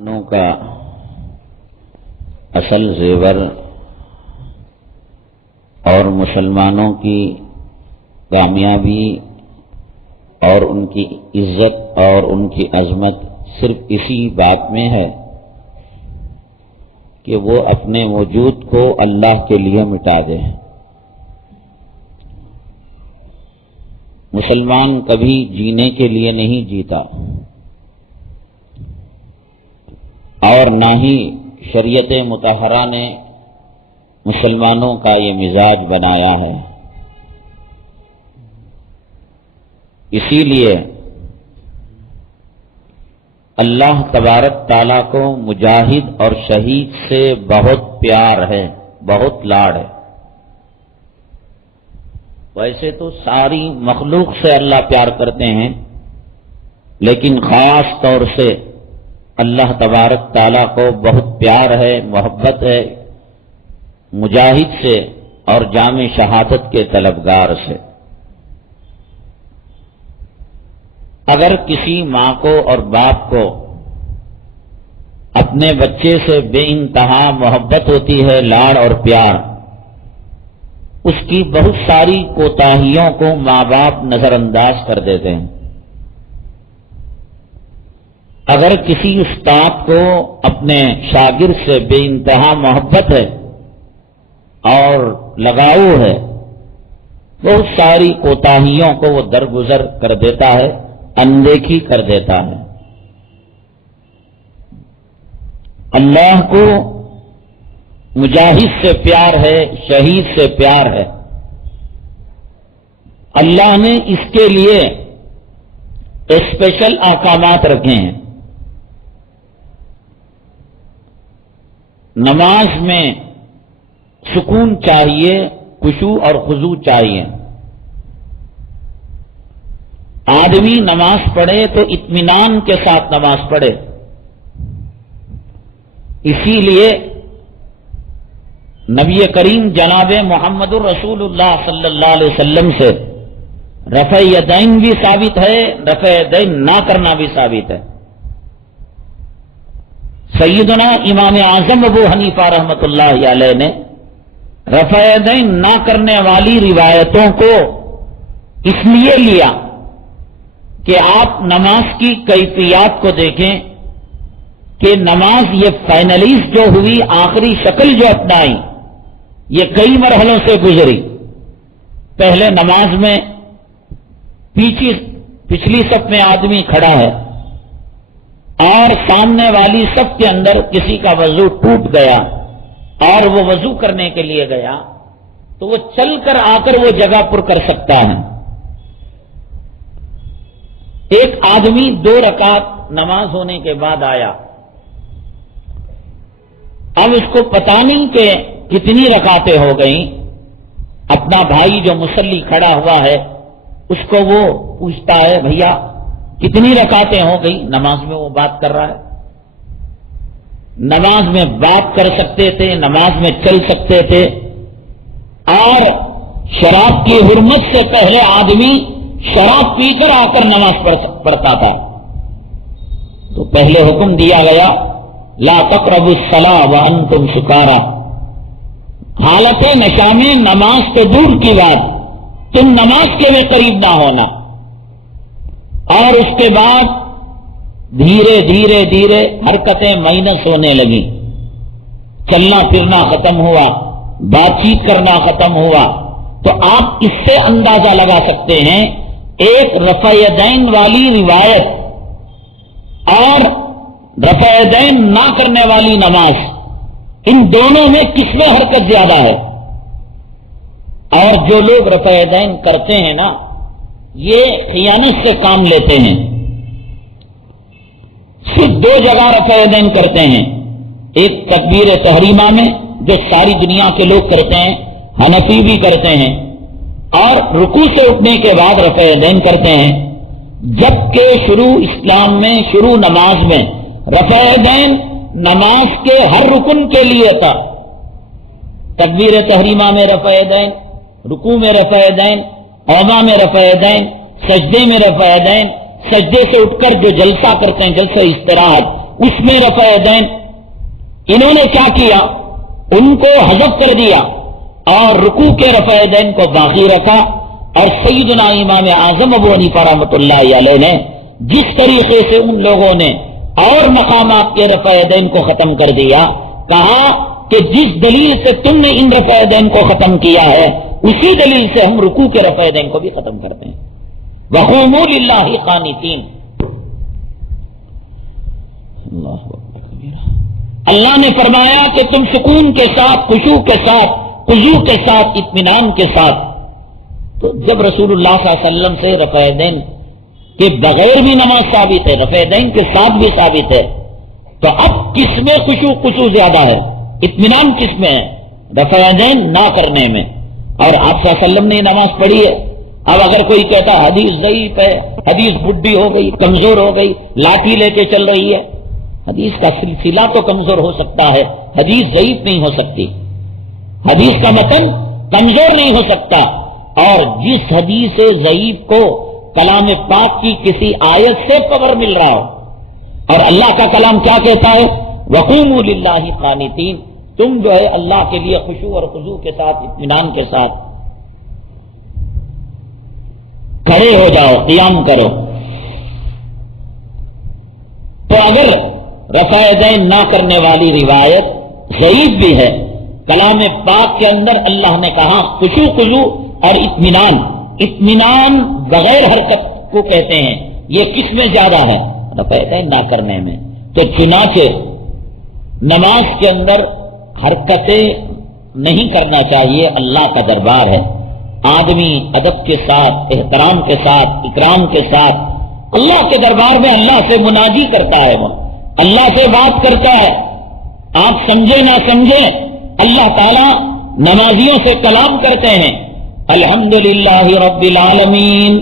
مسلمانوں کا اصل زیور اور مسلمانوں کی کامیابی اور ان کی عزت اور ان کی عظمت صرف اسی بات میں ہے کہ وہ اپنے وجود کو اللہ کے لیے مٹا دیں۔ مسلمان کبھی جینے کے لیے نہیں جیتا اور نہ ہی شریعت مطہرہ نے مسلمانوں کا یہ مزاج بنایا ہے۔ اسی لیے اللہ تبارک تعالیٰ کو مجاہد اور شہید سے بہت پیار ہے، بہت لاڑ ہے۔ ویسے تو ساری مخلوق سے اللہ پیار کرتے ہیں، لیکن خاص طور سے اللہ تبارک تعالیٰ کو بہت پیار ہے، محبت ہے مجاہد سے اور جام شہادت کے طلبگار سے۔ اگر کسی ماں کو اور باپ کو اپنے بچے سے بے انتہا محبت ہوتی ہے، لاڑ اور پیار، اس کی بہت ساری کوتاہیوں کو ماں باپ نظر انداز کر دیتے ہیں۔ اگر کسی استاد کو اپنے شاگرد سے بے انتہا محبت ہے اور لگاؤ ہے، بہت ساری کوتاہیوں کو وہ درگزر کر دیتا ہے، اندیکھی کر دیتا ہے۔ اللہ کو مجاہد سے پیار ہے، شہید سے پیار ہے۔ اللہ نے اس کے لیے اسپیشل احکامات رکھے ہیں۔ نماز میں سکون چاہیے، خشوع اور خضوع چاہیے۔ آدمی نماز پڑھے تو اطمینان کے ساتھ نماز پڑھے۔ اسی لیے نبی کریم جناب محمد الرسول اللہ صلی اللہ علیہ وسلم سے رفع یدین بھی ثابت ہے، رفع یدین نہ کرنا بھی ثابت ہے۔ سیدنا امام اعظم ابو حنیفہ رحمۃ اللہ علیہ نے رفع یدین نہ کرنے والی روایتوں کو اس لیے لیا کہ آپ نماز کی کیفیات کو دیکھیں کہ نماز یہ فائنلائز جو ہوئی، آخری شکل جو اپنائی، یہ کئی مرحلوں سے گزری۔ پہلے نماز میں پچھلی صف میں آدمی کھڑا ہے اور سامنے والی صف کے اندر کسی کا وضو ٹوٹ گیا اور وہ وضو کرنے کے لیے گیا تو وہ چل کر آ کر وہ جگہ پر کر سکتا ہے۔ ایک آدمی 2 رکعت نماز ہونے کے بعد آیا، اب اس کو پتہ نہیں کہ کتنی رکعتیں ہو گئیں۔ اپنا بھائی جو مصلی کھڑا ہوا ہے اس کو وہ پوچھتا ہے، بھیا کتنی رکعتیں ہو گئی؟ نماز میں وہ بات کر رہا ہے۔ نماز میں بات کر سکتے تھے، نماز میں چل سکتے تھے، اور شراب کی حرمت سے پہلے آدمی شراب پی کر آ کر نماز پڑھتا تھا، تو پہلے حکم دیا گیا لا تقربوا الصلاۃ وانتم سکارى، حالت نشہ میں نماز تو دور کی بات، تم نماز کے بھی قریب نہ ہونا۔ اور اس کے بعد دھیرے دھیرے دھیرے حرکتیں مائنس ہونے لگی، چلنا پھرنا ختم ہوا، بات چیت کرنا ختم ہوا۔ تو آپ اس سے اندازہ لگا سکتے ہیں ایک رفع یدین والی روایت اور رفع یدین نہ کرنے والی نماز، ان دونوں میں کس میں حرکت زیادہ ہے؟ اور جو لوگ رفع یدین کرتے ہیں نا، یہ خیانت سے کام لیتے ہیں۔ صرف 2 جگہ رفع یدین کرتے ہیں، ایک تکبیر تحریمہ میں جو ساری دنیا کے لوگ کرتے ہیں، حنفی بھی کرتے ہیں، اور رکوع سے اٹھنے کے بعد رفع یدین کرتے ہیں۔ جبکہ شروع اسلام میں، شروع نماز میں رفع یدین نماز کے ہر رکن کے لیے تھا۔ تکبیر تحریمہ میں رفع یدین، رکوع میں رفع یدین، قوما میں رفع یدین، سجدے میں رفع یدین، سجدے سے اٹھ کر جو جلسہ کرتے ہیں، جلسہ استراحت، اس میں رفع یدین انہوں نے کیا کیا، ان کو حذف کر دیا اور رکوع کے رفع یدین کو باقی رکھا. اور سیدنا امام اعظم ابو حنیفہ رحمۃ اللہ علیہ نے جس طریقے سے ان لوگوں نے اور مقامات کے رفع یدین کو ختم کر دیا، کہا کہ جس دلیل سے تم نے ان رفع یدین کو ختم کیا ہے اسی دلیل سے ہم رکوع کے رفع یدین کو بھی ختم کرتے ہیں. وَقُومُوا لِلَّهِ قَانِتِينَ. اللہ نے فرمایا کہ تم سکون کے ساتھ، خشوع کے ساتھ، خضوع کے ساتھ، اطمینان کے ساتھ. تو جب رسول اللہ صلی اللہ علیہ وسلم سے رفع یدین کے بغیر بھی نماز ثابت ہے، رفع یدین کے ساتھ بھی ثابت ہے، تو اب کس میں خشوع زیادہ ہے، اطمینان کس میں ہے؟ رفع یدین نہ کرنے میں. اور آپ صلی اللہ علیہ وسلم نے نماز پڑھی ہے. اب اگر کوئی کہتا حدیث ضعیف ہے، حدیث بڈھی ہو گئی، کمزور ہو گئی، لاٹھی لے کے چل رہی ہے، حدیث کا سلسلہ تو کمزور ہو سکتا ہے، حدیث ضعیف نہیں ہو سکتی، حدیث کا متن کمزور نہیں ہو سکتا. اور جس حدیث ضعیف کو کلام پاک کی کسی آیت سے کور مل رہا ہو، اور اللہ کا کلام کیا کہتا ہے، وَقُومُوا لِلَّهِ قَانِتِينَ، تم جو ہے اللہ کے لیے خشوع اور خضوع کے ساتھ، اطمینان کے ساتھ کھڑے ہو جاؤ، قیام کرو. تو اگر رفع یدین نہ کرنے والی روایت ضعیف بھی ہے، کلام پاک کے اندر اللہ نے کہا خشوع خضوع اور اطمینان بغیر حرکت کو کہتے ہیں، یہ کس میں زیادہ ہے؟ رفع یدین نہ کرنے میں. تو چنانچہ نماز کے اندر حرکتیں نہیں کرنا چاہیے، اللہ کا دربار ہے. آدمی ادب کے ساتھ، احترام کے ساتھ، اکرام کے ساتھ اللہ کے دربار میں اللہ سے مناجی کرتا ہے، وہ اللہ سے بات کرتا ہے. آپ سمجھے نہ سمجھے، اللہ تعالی نمازیوں سے کلام کرتے ہیں. الحمدللہ رب العالمین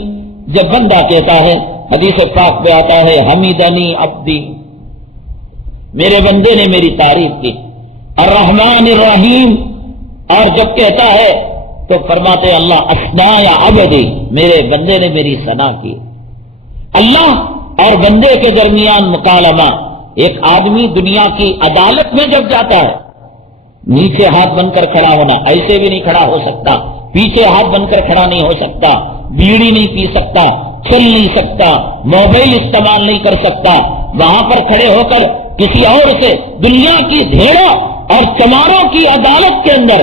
جب بندہ کہتا ہے، حدیث پاک پہ آتا ہے حمیدنی عبدی، میرے بندے نے میری تعریف کی. الرحمن الرحیم، اور جب کہتا ہے تو فرماتے اللہ اثنا یا عبدی، میرے بندے نے میری ثنا کی. اللہ اور بندے کے درمیان مکالمہ. ایک آدمی دنیا کی عدالت میں جب جاتا ہے، نیچے ہاتھ بن کر کھڑا ہونا، ایسے بھی نہیں کھڑا ہو سکتا، پیچھے ہاتھ بن کر کھڑا نہیں ہو سکتا، بیڑی نہیں پی سکتا، چل نہیں سکتا، موبائل استعمال نہیں کر سکتا. وہاں پر کھڑے ہو کر کسی اور سے دنیا کی بھیڑوں اور چماروں کی عدالت کے اندر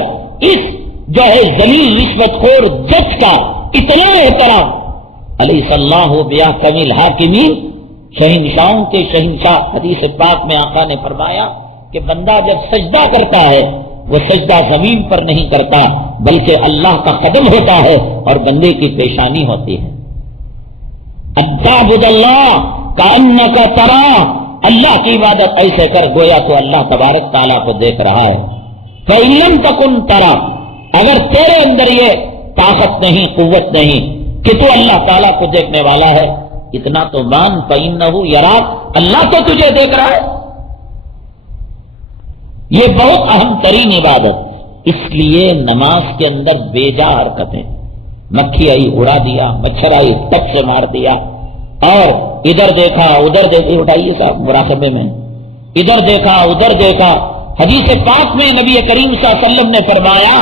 اس جو ہے ذلیل رشوت خور جج کا اتنا احترام. علیہ اللہ بأحکم الحاکمین، شہنشاہوں کے شہنشاہ. حدیث پاک میں آقا نے فرمایا کہ بندہ جب سجدہ کرتا ہے وہ سجدہ زمین پر نہیں کرتا بلکہ اللہ کا قدم ہوتا ہے اور بندے کی پیشانی ہوتی ہے. اعبد اللہ کأنک تراہ، اللہ کی عبادت ایسے کر گویا تو اللہ تبارک تعالیٰ کو دیکھ رہا ہے. فإن لم تکن ترى، اگر تیرے اندر یہ طاقت نہیں، قوت نہیں کہ تو اللہ تعالیٰ کو دیکھنے والا ہے، اتنا تو مان فإنہ یراک، اللہ تو تجھے دیکھ رہا ہے. یہ بہت اہم ترین عبادت. اس لیے نماز کے اندر بیجا حرکتیں، مکھی آئی اڑا دیا، مچھر آئی ٹپ سے مار دیا، اور ادھر دیکھا ادھر دیکھا، اٹھائیے صاحب مراقبے میں، ادھر دیکھا ادھر دیکھا. حدیث پاک میں نبی کریم صلی اللہ علیہ وسلم نے فرمایا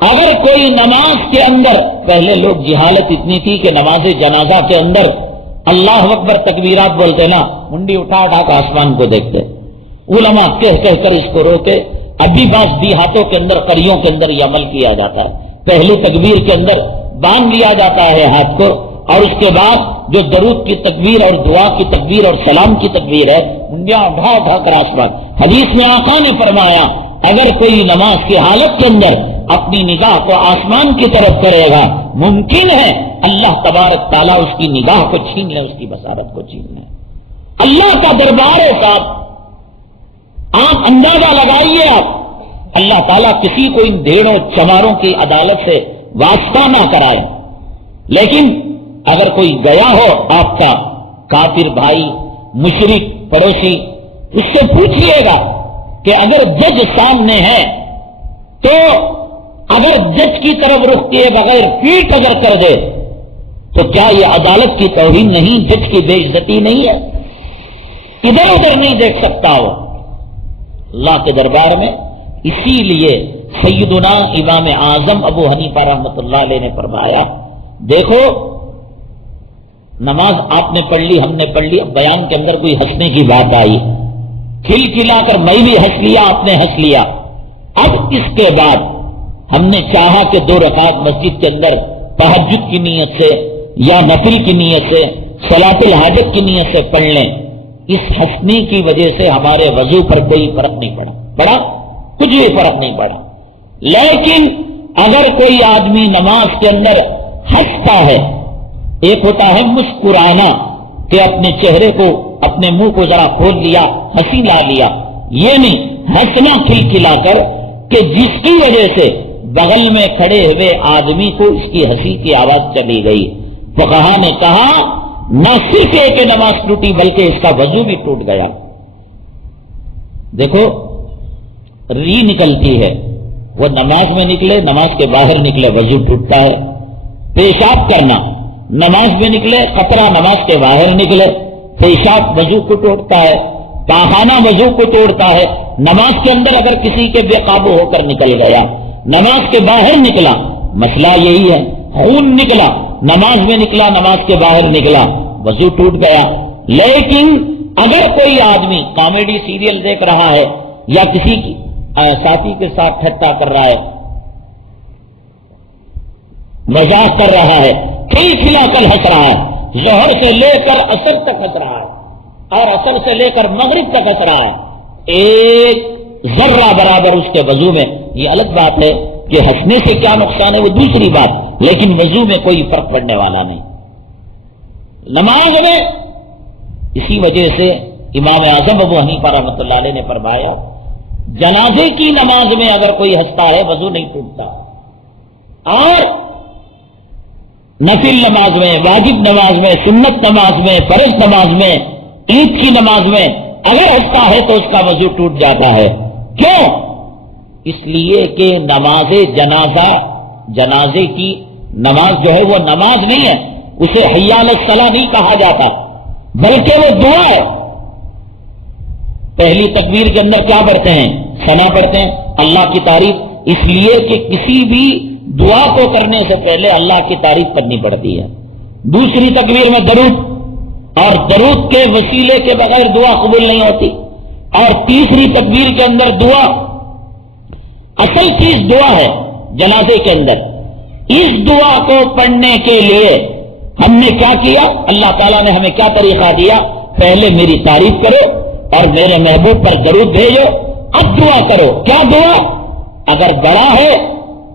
اگر کوئی نماز کے اندر، پہلے لوگ جہالت اتنی تھی کہ نماز جنازہ کے اندر اللہ اکبر تکبیرات بولتے نا، منڈی اٹھا اٹھا کر آسمان کو دیکھتے. علماء کہہ کہہ کر اس کو روکے. ابھی بعض دیہاتوں کے اندر، قریوں کے اندر یہ عمل کیا جاتا ہے. پہلی تکبیر کے اندر باندھ لیا جاتا ہے ہاتھ کو، اور اس کے بعد جو درود کی تکبیر اور دعا کی تکبیر اور سلام کی تکبیر ہے، منڈیاں اٹھا اٹھا کر آسمان. حدیث میں آقا نے فرمایا اگر کوئی نماز کی حالت کے اندر اپنی نگاہ کو آسمان کی طرف کرے گا، ممکن ہے اللہ تبارک تعالیٰ اس کی نگاہ کو چھین لے، اس کی بصارت کو چھین لے. اللہ کا دربار ہے صاحب. آپ اندازہ لگائیے، آپ اللہ تعالیٰ کسی کو ان بھیڑوں چماروں کی عدالت سے واسطہ نہ کرائے، لیکن اگر کوئی گیا ہو آپ کا کافر بھائی، مشرک پڑوسی، اس سے پوچھئے گا کہ اگر جج سامنے ہے تو اگر جج کی طرف رخ کیے بغیر پیٹ اگر کر دے تو کیا یہ عدالت کی توہین نہیں، جج کی بے عزتی نہیں ہے؟ ادھر ادھر نہیں دیکھ سکتا وہ اللہ کے دربار میں. اسی لیے سیدنا امام اعظم ابو حنیفہ رحمۃ اللہ علیہ نے فرمایا دیکھو نماز آپ نے پڑھ لی ہم نے پڑھ لی, اب بیان کے اندر کوئی ہنسنے کی بات آئی, کھل کھلا کر میں بھی ہنس لیا آپ نے ہنس لیا, اب اس کے بعد ہم نے چاہا کہ 2 رکعت مسجد کے اندر تہجد کی نیت سے یا نفل کی نیت سے صلاۃ الحاجت کی نیت سے پڑھ لیں, اس ہنسنے کی وجہ سے ہمارے وضو پر کوئی فرق نہیں پڑا کچھ بھی فرق نہیں پڑا. لیکن اگر کوئی آدمی نماز کے اندر ہنستا ہے, ایک ہوتا ہے مسکرانا کہ اپنے چہرے کو اپنے منہ کو ذرا کھول لیا ہنسی لا لیا, یہ نہیں ہنسنا کھل کھلا کر کہ جس کی وجہ سے بغل میں کھڑے ہوئے آدمی کو اس کی ہنسی کی آواز چلی گئی. فقہا نے کہا نہ صرف ایک نماز ٹوٹی بلکہ اس کا وضو بھی ٹوٹ گیا. دیکھو ری نکلتی ہے, وہ نماز میں نکلے نماز کے باہر نکلے وضو ٹوٹتا ہے. پیشاب کرنا نماز میں نکلے قطرہ نماز کے باہر نکلے پیشاب وضو کو توڑتا ہے, پاخانہ وضو کو توڑتا ہے. نماز کے اندر اگر کسی کے بے قابو ہو کر نکل گیا نماز کے باہر نکلا, مسئلہ یہی ہے, خون نکلا نماز میں نکلا نماز کے باہر نکلا وضو ٹوٹ گیا. لیکن اگر کوئی آدمی کامیڈی سیریل دیکھ رہا ہے یا کسی کی ساتھی کے ساتھ ٹھٹا کر رہا ہے مذاق کر رہا ہے کھل کھلا کر ہنس رہا ہے, ظہر سے لے کر عصر تک ہنس رہا ہے اور عصر سے لے کر مغرب تک ہنس رہا ہے, ایک ذرہ برابر اس کے وضو میں, یہ الگ بات ہے کہ ہنسنے سے کیا نقصان ہے وہ دوسری بات, لیکن وضو میں کوئی فرق پڑنے والا نہیں. نماز میں اسی وجہ سے امام اعظم ابو حنیفہ رحمۃ اللہ علیہ نے فرمایا جنازے کی نماز میں اگر کوئی ہنستا ہے وضو نہیں ٹوٹتا, اور نفل نماز میں واجب نماز میں سنت نماز میں فرض نماز میں عید کی نماز میں اگر ہنستا ہے تو اس کا وضو ٹوٹ جاتا ہے. کیوں؟ اس لیے کہ نماز جنازے کی نماز جو ہے وہ نماز نہیں ہے, اسے حی علی الصلاۃ نہیں کہا جاتا بلکہ وہ دعا ہے. پہلی تکبیر کے اندر کیا پڑھتے ہیں؟ ثنا پڑھتے ہیں, اللہ کی تعریف, اس لیے کہ کسی بھی دعا کو کرنے سے پہلے اللہ کی تعریف کرنی پڑتی ہے. دوسری تکبیر میں درود, اور درود کے وسیلے کے بغیر دعا قبول نہیں ہوتی. اور تیسری تکبیر کے اندر دعا, اصل چیز دعا ہے جنازے کے اندر. اس دعا کو پڑھنے کے لیے ہم نے کیا کیا, اللہ تعالیٰ نے ہمیں کیا طریقہ دیا, پہلے میری تعریف کرو اور میرے محبوب پر درود بھیجو, اب دعا کرو. کیا دعا؟ اگر بڑا ہے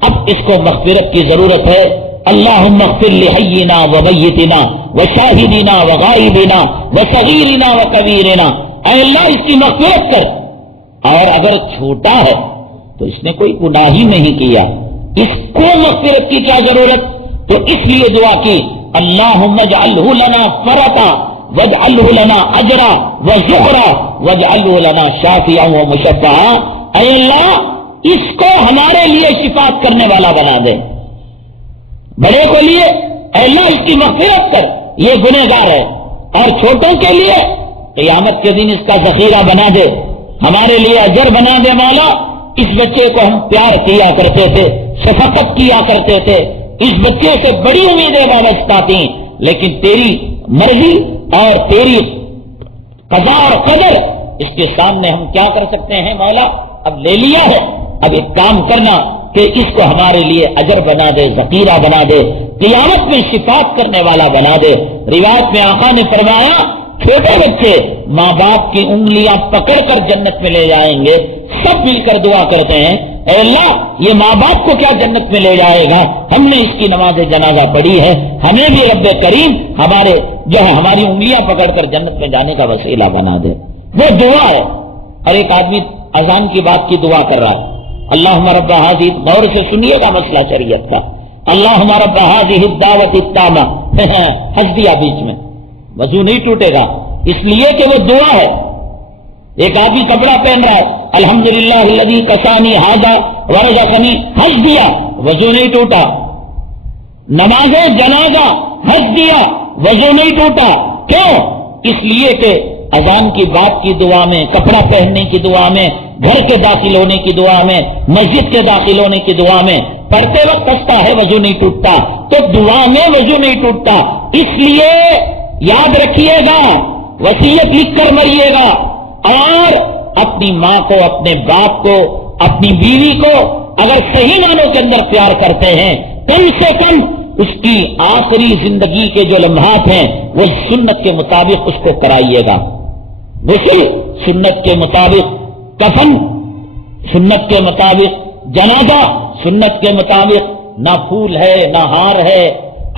اب اس کو مغفرت کی ضرورت ہے. اللہم اغفر لحینا و میتنا و شاہدینا و غائبنا و صغیرنا و کبیرنا, اے اللہ اس کی مغفرت کر. اور اگر چھوٹا ہے تو اس نے کوئی گناہ ہی نہیں کیا, اس کو مغفرت کی کیا ضرورت؟ تو اس لیے دعا کی اللہم اجعلہ لنا فرطا واجعلہ لنا اجرا وزخرا واجعلہ لنا شافعا و مشفعا. اے اللہ اس کو ہمارے لیے شفاعت کرنے والا بنا دے. بڑے کو لیے اے اللہ اس کی مغفرت کر, یہ گنہگار ہے. اور چھوٹوں کے لیے قیامت کے دن اس کا ذخیرہ بنا دے, ہمارے لیے اجر بنا دے. مولا اس بچے کو ہم پیار کیا کرتے تھے, شفقت کیا کرتے تھے, اس بچے سے بڑی امیدیں وابستہ تھیں, لیکن تیری مرضی اور تیری قضا اور قدر اس کے سامنے ہم کیا کر سکتے ہیں مولا, اب لے لیا ہے, اب ایک کام کرنا کہ اس کو ہمارے لیے اجر بنا دے, ذخیرہ بنا دے, قیامت میں شفاعت کرنے والا بنا دے. روایت میں آقا نے فرمایا چھوٹے بچے ماں باپ کی انگلیاں پکڑ کر جنت میں لے جائیں گے, سب مل کر دعا کرتے ہیں اے اللہ یہ ماں باپ کو کیا جنت میں لے جائے گا, ہم نے اس کی نماز جنازہ پڑھی ہے, ہمیں بھی رب کریم ہمارے جو ہے ہماری انگلیاں پکڑ کر جنت میں جانے کا وسیلہ بنا دے. وہ دعا ہے. اور ایک آدمی اذان کی بات کی دعا کر رہا ہے, اللہم رب ہذہ, غور سے سنیے گا مسئلہ شریعت کا, اللہم رب ہذہ الدعوۃ التامہ, ہنس دیا بیچ میں, وضو نہیں ٹوٹے گا اس لیے کہ وہ دعا ہے. ایک آدمی کپڑا پہن رہا ہے, الحمدللہ الذی کسانی ھذا ورزقنی, ہنس دیا وضو نہیں ٹوٹا. نماز جنازہ ہنس دیا وضو نہیں ٹوٹا. کیوں؟ اس لیے کہ اذان کی بات کی دعا میں، کپڑا پہننے کی دعا میں، گھر کے داخل ہونے کی دعا میں، مسجد کے داخل ہونے کی دعا میں پڑھتے وقت ہنستا ہے وضو نہیں ٹوٹتا، تو دعا میں وضو نہیں ٹوٹتا. اس لیے یاد رکھیے گا، وصیت لکھ کر مریے گا، اور اپنی ماں کو، اپنے باپ کو، اپنی بیوی کو اگر صحیح معنوں کے اندر پیار کرتے ہیں، کم سے کم اس کی آخری زندگی کے جو لمحات ہیں وہ سنت کے مطابق اس کو کرائیے گا. غسل سنت کے مطابق، کفن سنت کے مطابق، جنازہ سنت کے مطابق، نہ پھول ہے نہ ہار ہے،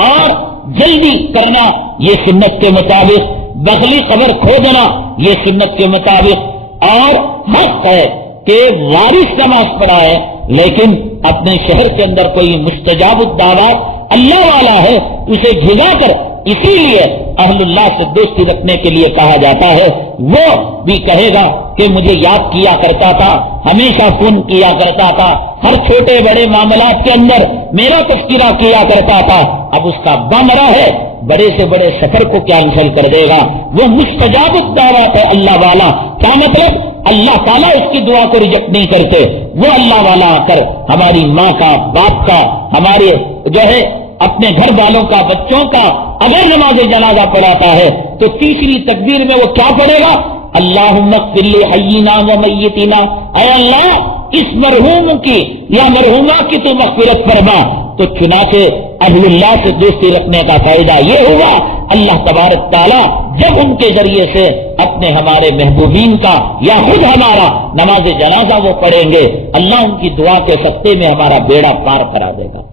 اور جلدی کرنا یہ سنت کے مطابق، بغلی قبر کھودنا یہ سنت کے مطابق. اور حق ہے کہ وارث نماز پڑھائے، لیکن اپنے شہر کے اندر کوئی مستجاب الدعوات اللہ والا ہے اسے بھگا کر، اسی لیے اہل اللہ سے دوستی رکھنے کے لیے کہا جاتا ہے. وہ بھی کہے گا کہ مجھے یاد کیا کرتا تھا، ہمیشہ فون کیا کرتا تھا، ہر چھوٹے بڑے معاملات کے اندر میرا تذکرہ کیا کرتا تھا، اب اس کا بمرا ہے، بڑے سے بڑے سفر کو کینسل کر دے گا. وہ مستجاب الدعوات ہے اللہ والا. کیا مطلب؟ اللہ تعالیٰ اس کی دعا کو ریجیکٹ نہیں کرتے. وہ اللہ والا آ کر ہماری ماں کا، باپ کا، ہمارے جو ہے اپنے گھر والوں کا، بچوں کا اگر نماز جنازہ پڑھاتا ہے تو تیسری تکبیر میں وہ کیا پڑھے گا؟ اللہم اغفر لحینا و میتنا، اے اللہ اس مرحوم کی یا مرحومہ کی تو مغفرت فرما. تو چنانچہ اہل اللہ سے دوستی رکھنے کا فائدہ یہ ہوا، اللہ تبارک تعالیٰ جب ان کے ذریعے سے اپنے ہمارے محبوبین کا یا خود ہمارا نماز جنازہ وہ پڑھیں گے، اللہ ان کی دعا کے سطح میں ہمارا بیڑا پار کرا دے گا.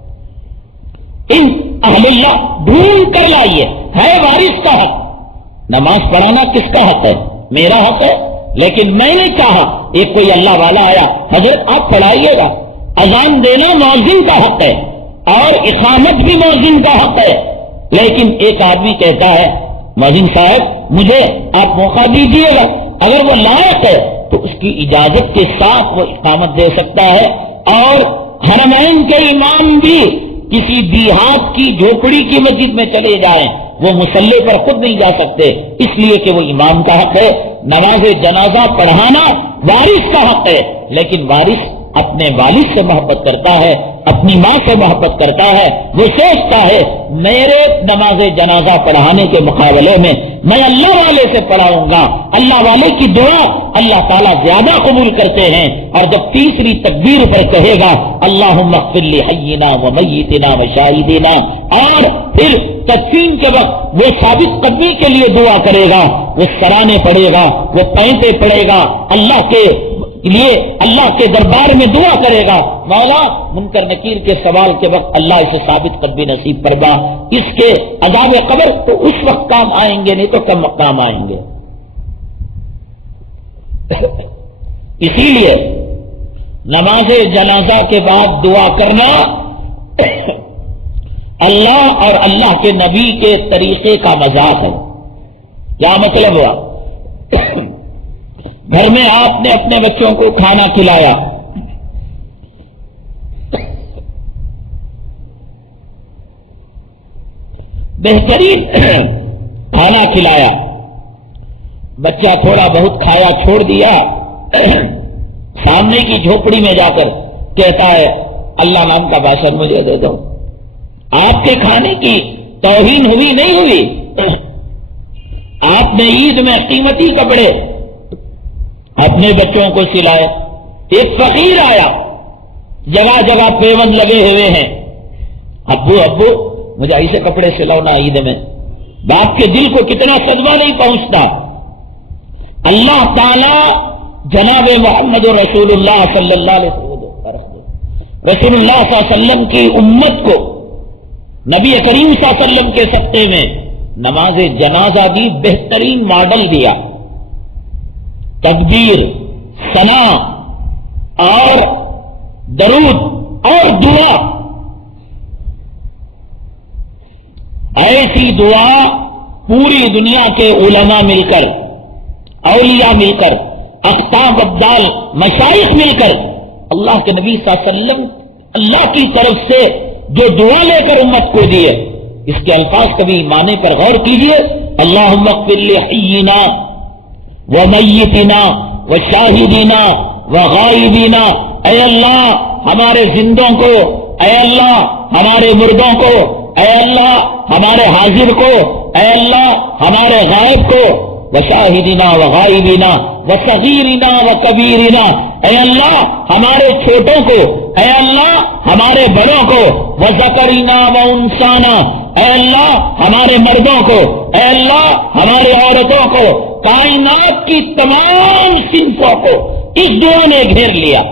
ان اہل اللہ ڈھونڈ کر لائیے. ہے وارث کا حق، نماز پڑھانا کس کا حق ہے؟ میرا حق ہے، لیکن میں نے چاہا ایک کوئی اللہ والا آیا، حضرت آپ پڑھائیے گا. اذان دینا مؤذن کا حق ہے اور اقامت بھی مؤذن کا حق ہے، لیکن ایک آدمی کہتا ہے مؤذن صاحب مجھے آپ موقع دیجیے گا، اگر وہ لائق ہے تو اس کی اجازت کے ساتھ وہ اقامت دے سکتا ہے. اور حرمین کے امام بھی کسی دیہات کی جھوپڑی کی مسجد میں چلے جائیں، وہ مصلی پر خود نہیں جا سکتے، اس لیے کہ وہ امام کا حق ہے. نماز جنازہ پڑھانا وارث کا حق ہے، لیکن وارث اپنے والد سے محبت کرتا ہے، اپنی ماں سے محبت کرتا ہے. وہ سوچتا ہے میرے نماز جنازہ پڑھانے کے مقابلے میں میں اللہ والے سے پڑھاؤں گا، اللہ والے کی دعا اللہ تعالیٰ زیادہ قبول کرتے ہیں. اور جب تیسری تکبیر پر کہے گا اللہم اغفر لحینا و میتنا و شاہدینا، اور پھر تدفین کے وقت وہ ثابت قدمی کے لیے دعا کرے گا، وہ سرانے پڑھے گا، وہ پینٹیں پڑھے گا، اللہ کے لیے اللہ کے دربار میں دعا کرے گا، مولا منکر نکیر کے سوال کے وقت اللہ اسے ثابت قدمی نصیب فرما. اس کے عذاب قبر تو اس وقت کام آئیں گے، نہیں تو کم کام آئیں گے. اسی لیے نماز جنازہ کے بعد دعا کرنا اللہ اور اللہ کے نبی کے طریقے کا مذاق ہے. کیا مطلب ہوا؟ گھر میں آپ نے اپنے بچوں کو کھانا کھلایا، بہترین کھانا کھلایا، بچہ تھوڑا بہت کھایا چھوڑ دیا، سامنے کی جھوپڑی میں جا کر کہتا ہے اللہ نام کا باشر مجھے دے دو. آپ کے کھانے کی توہین ہوئی نہیں ہوئی؟ آپ نے عید میں قیمتی کپڑے اپنے بچوں کو سلائے. ایک فقیر آیا، جگہ جگہ پیوند لگے ہوئے ہیں، ابو ابو مجھے ایسے کپڑے سلاؤ نا عید میں. باپ کے دل کو کتنا صدمہ نہیں پہنچتا. اللہ تعالی جناب محمد رسول اللہ صلی اللہ علیہ وسلم، رسول اللہ صلی اللہ علیہ وسلم کی امت کو نبی کریم صلی اللہ علیہ وسلم کے سطح میں نماز جنازہ کی بہترین ماڈل دیا. تکبیر، ثنا اور درود اور دعا، ایسی دعا پوری دنیا کے علماء مل کر، اولیاء مل کر، اقطاب ابدال مشائخ مل کر اللہ کے نبی صلی اللہ علیہ وسلم اللہ کی طرف سے جو دعا لے کر امت کو دیے، اس کے الفاظ کبھی معنی پر غور کیجیے. اللہم اغفر لحینا ومیتنا وشاہدینا وغائبینا، اے اللہ ہمارے زندوں کو، اے اللہ ہمارے مردوں کو، اے اللہ ہمارے حاضر کو، اے اللہ ہمارے غائب کو، وشاہدینا وغائبینا وصغیرنا وکبیرنا، اے اللہ ہمارے چھوٹوں کو، اے اللہ ہمارے بڑوں کو، وذکرنا وانثانا، اے اللہ ہمارے مردوں کو، اے اللہ ہمارے عورتوں کو، کائنات کی تمام صنفوں کو اس دعا نے گھیر لیا۔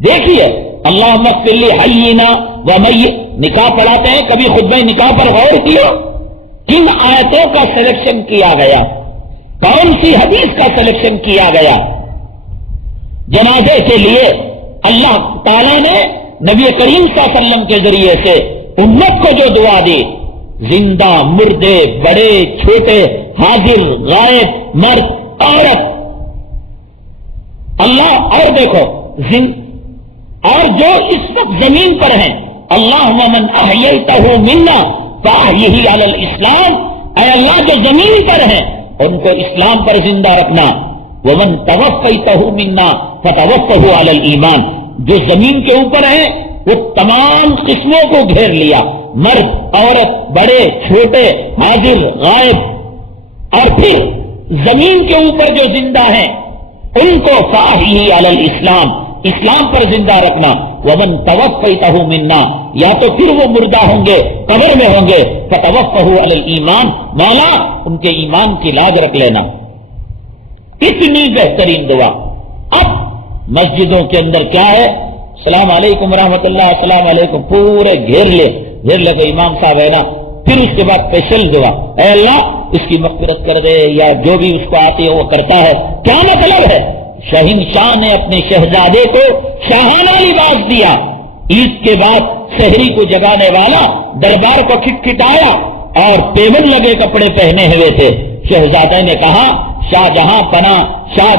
دیکھیے اللہم اغفر لی حینا ومیت، نکاح پڑھاتے ہیں، کبھی خطبہ نکاح پر غور کیا؟ کن آیتوں کا سلیکشن کیا گیا؟ کون سی حدیث کا سلیکشن کیا گیا؟ جنازے کے لیے اللہ تعالیٰ نے نبی کریم صلی اللہ علیہ وسلم کے ذریعے سے امت کو جو دعا دی، زندہ مردے بڑے چھوٹے حاضر غائب مرد عورت، اللہ اور دیکھو اور جو اس وقت زمین پر ہیں، اللہم من احییتہ منا فاحیہ علی الاسلام، اے اللہ جو زمین پر ہیں ان کو اسلام پر زندہ رکھنا، ومن توفیتہ منا فتوفہ علی الایمان، جو زمین کے اوپر ہیں وہ تمام قسموں کو گھیر لیا، مرد عورت بڑے چھوٹے حاضر غائب، اور پھر زمین کے اوپر جو زندہ ہیں ان کو فاحیہ علی الاسلام، اسلام پر زندہ رکھنا، ومن توفیتہ منا، یا تو پھر وہ مردہ ہوں گے قبر میں ہوں گے، فتوفہ علی الایمان، مولا ان کے ایمان کی لاج رکھ لینا۔ اتنی بہترین دعا۔ اب مسجدوں کے اندر کیا ہے؟ السلام علیکم ورحمۃ اللہ، السلام علیکم، پورے گھیر لے کہ امام صاحب ہے نا، پھر اس کے بعد اسپیشل دعا، اے اللہ اس کی مغفرت کر دے، یا جو بھی اس کو آتی ہے وہ کرتا ہے۔ کیا مطلب ہے؟ شہنشاہ نے اپنے شہزادے کو شاہانہ لباس دیا، عید کے بعد شہری کو جگانے والا دربار کو کھٹکھٹایا اور پیون لگے کپڑے پہنے ہوئے تھے۔ شہزادے نے کہا شاہ جہاں پناہ، شاہ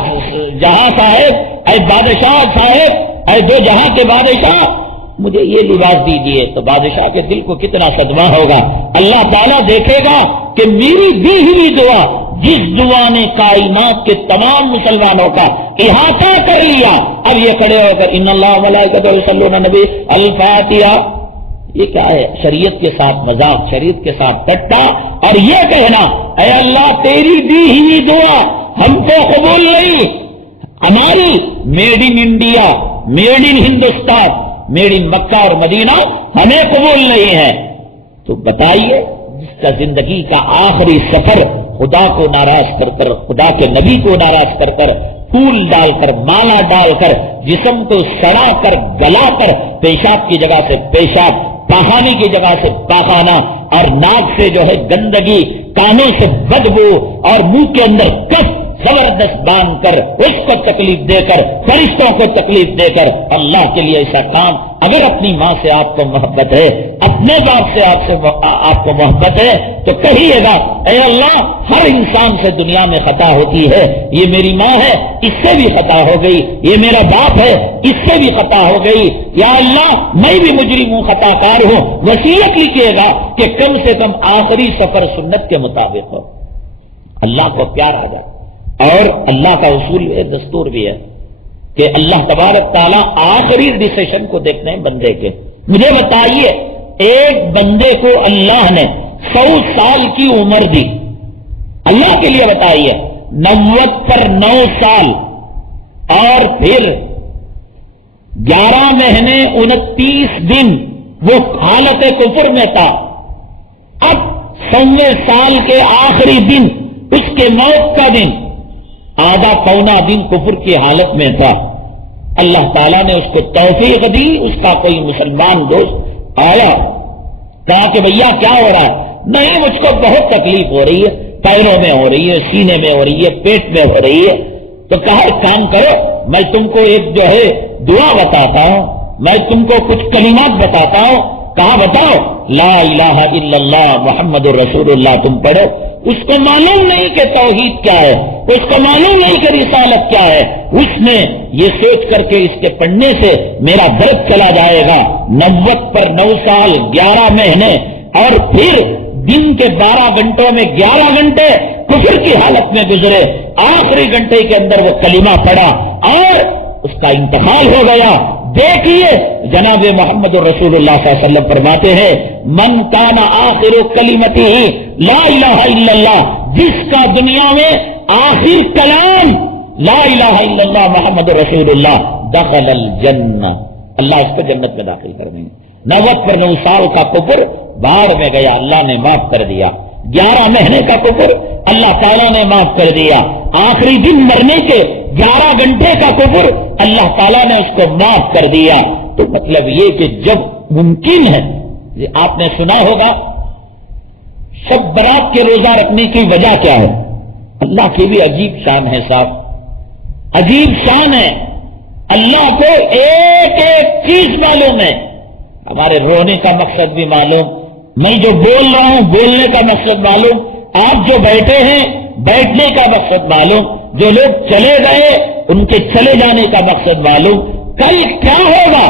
جہاں صاحب، اے بادشاہ صاحب، اے دو جہاں کے بادشاہ، مجھے یہ لباس دیجیے۔ تو بادشاہ کے دل کو کتنا صدمہ ہوگا۔ اللہ تعالیٰ دیکھے گا کہ میری دی ہوئی دعا، جس دعا نے کائنات کے تمام مسلمانوں کا احاطہ کر لیا، اب یہ کھڑے ہو کر ان اللہ ملائکتہ یصلون علی النبی الفاتحہ، یہ کیا ہے؟ شریعت کے ساتھ مذاق، شریعت کے ساتھ ٹٹا، اور یہ کہنا اے اللہ تیری دی ہوئی دعا ہم کو قبول نہیں، ہماری made in India, made in Hindustan, made in Mecca اور مدینہ ہمیں قبول نہیں ہے۔ تو بتائیے جس کا زندگی کا آخری سفر خدا کو ناراض کر کر، خدا کے نبی کو ناراض کر کر، پھول ڈال کر، مالا ڈال کر، جسم کو سڑا کر گلا کر، پیشاب کی جگہ سے پیشاب، پاخانے کی جگہ سے پاخانہ، اور ناک سے جو ہے گندگی، کانوں سے بدبو، اور منہ کے اندر کف زبردست باندھ کر، اس کو تکلیف دے کر، فرشتوں کو تکلیف دے کر، اللہ کے لیے ایسا کام۔ اگر اپنی ماں سے آپ کو محبت ہے، اپنے باپ سے آپ کو محبت ہے، تو کہیے گا اے اللہ ہر انسان سے دنیا میں خطا ہوتی ہے، یہ میری ماں ہے اس سے بھی خطا ہو گئی، یہ میرا باپ ہے اس سے بھی خطا ہو گئی، یا اللہ میں بھی مجرم ہوں، خطا کار ہوں۔ وصیت لکھیے گا کہ کم سے کم آخری سفر سنت کے مطابق ہو۔ اللہ کو پیار آ جائے، اور اللہ کا اصول ہے، دستور بھی ہے کہ اللہ تبارک تعالیٰ آخری ڈیسیشن کو دیکھتے ہیں بندے کے۔ مجھے بتائیے ایک بندے کو اللہ نے 100 سال کی عمر دی، اللہ کے لیے بتائیے، 90 پر 9 سال، اور پھر 11 مہینے 29 دن وہ حالت کفر میں تھا۔ اب 100ویں سال کے آخری دن، اس کے موت کا دن، آدھا پونا دن کفر کی حالت میں تھا۔ اللہ تعالیٰ نے اس کو توفیق دی، اس کا کوئی مسلمان دوست آیا، کہا کہ بھیا کیا ہو رہا ہے؟ نہیں مجھ کو بہت تکلیف ہو رہی ہے، پیروں میں ہو رہی ہے، سینے میں ہو رہی ہے، پیٹ میں ہو رہی ہے۔ تو کہا ایک کام کرو، میں تم کو ایک جو ہے دعا بتاتا ہوں، میں تم کو کچھ کلمات بتاتا ہوں۔ کہا بتاؤ؟ لا الہ الا اللہ محمد الرسول اللہ تم پڑھو۔ اس کو معلوم نہیں کہ توحید کیا ہے، اس کو معلوم نہیں کہ رسالت کیا ہے، اس نے یہ سوچ کر کے اس کے پڑھنے سے میرا درد چلا جائے گا۔ 90 پر 9 سال 11 مہینے، اور پھر دن کے 12 گھنٹوں میں 11 گھنٹے کفر کی حالت میں گزرے، آخری گھنٹے کے اندر وہ کلمہ پڑا اور اس کا انتقال ہو گیا. دیکھیے جناب محمد رسول اللہ صلی اللہ علیہ وسلم فرماتے ہیں من کان آخر کلمتہ لا الہ الا اللہ، جس کا دنیا میں آخر کلام لا الہ الا اللہ محمد رسول اللہ، دخل الجنہ، اللہ اس کو جنت میں داخل کر دیں گے. 90 سال کا کفر باڑ میں گیا، اللہ نے معاف کر دیا. 11 مہینے کا کفر اللہ تعالیٰ نے معاف کر دیا. آخری دن مرنے کے 11 گھنٹے کا کفر اللہ تعالیٰ نے اس کو معاف کر دیا. تو مطلب یہ کہ جب ممکن ہے، آپ نے سنا ہوگا شب برات کے روزہ رکھنے کی وجہ کیا ہے؟ اللہ کی بھی عجیب شان ہے صاحب، عجیب شان ہے. اللہ کو ایک ایک چیز معلوم ہے. ہمارے رونے کا مقصد بھی معلوم، میں جو بول رہا ہوں بولنے کا مقصد معلوم، آپ جو بیٹھے ہیں بیٹھنے کا مقصد معلوم، جو لوگ چلے گئے ان کے چلے جانے کا مقصد معلوم. کل کیا ہوگا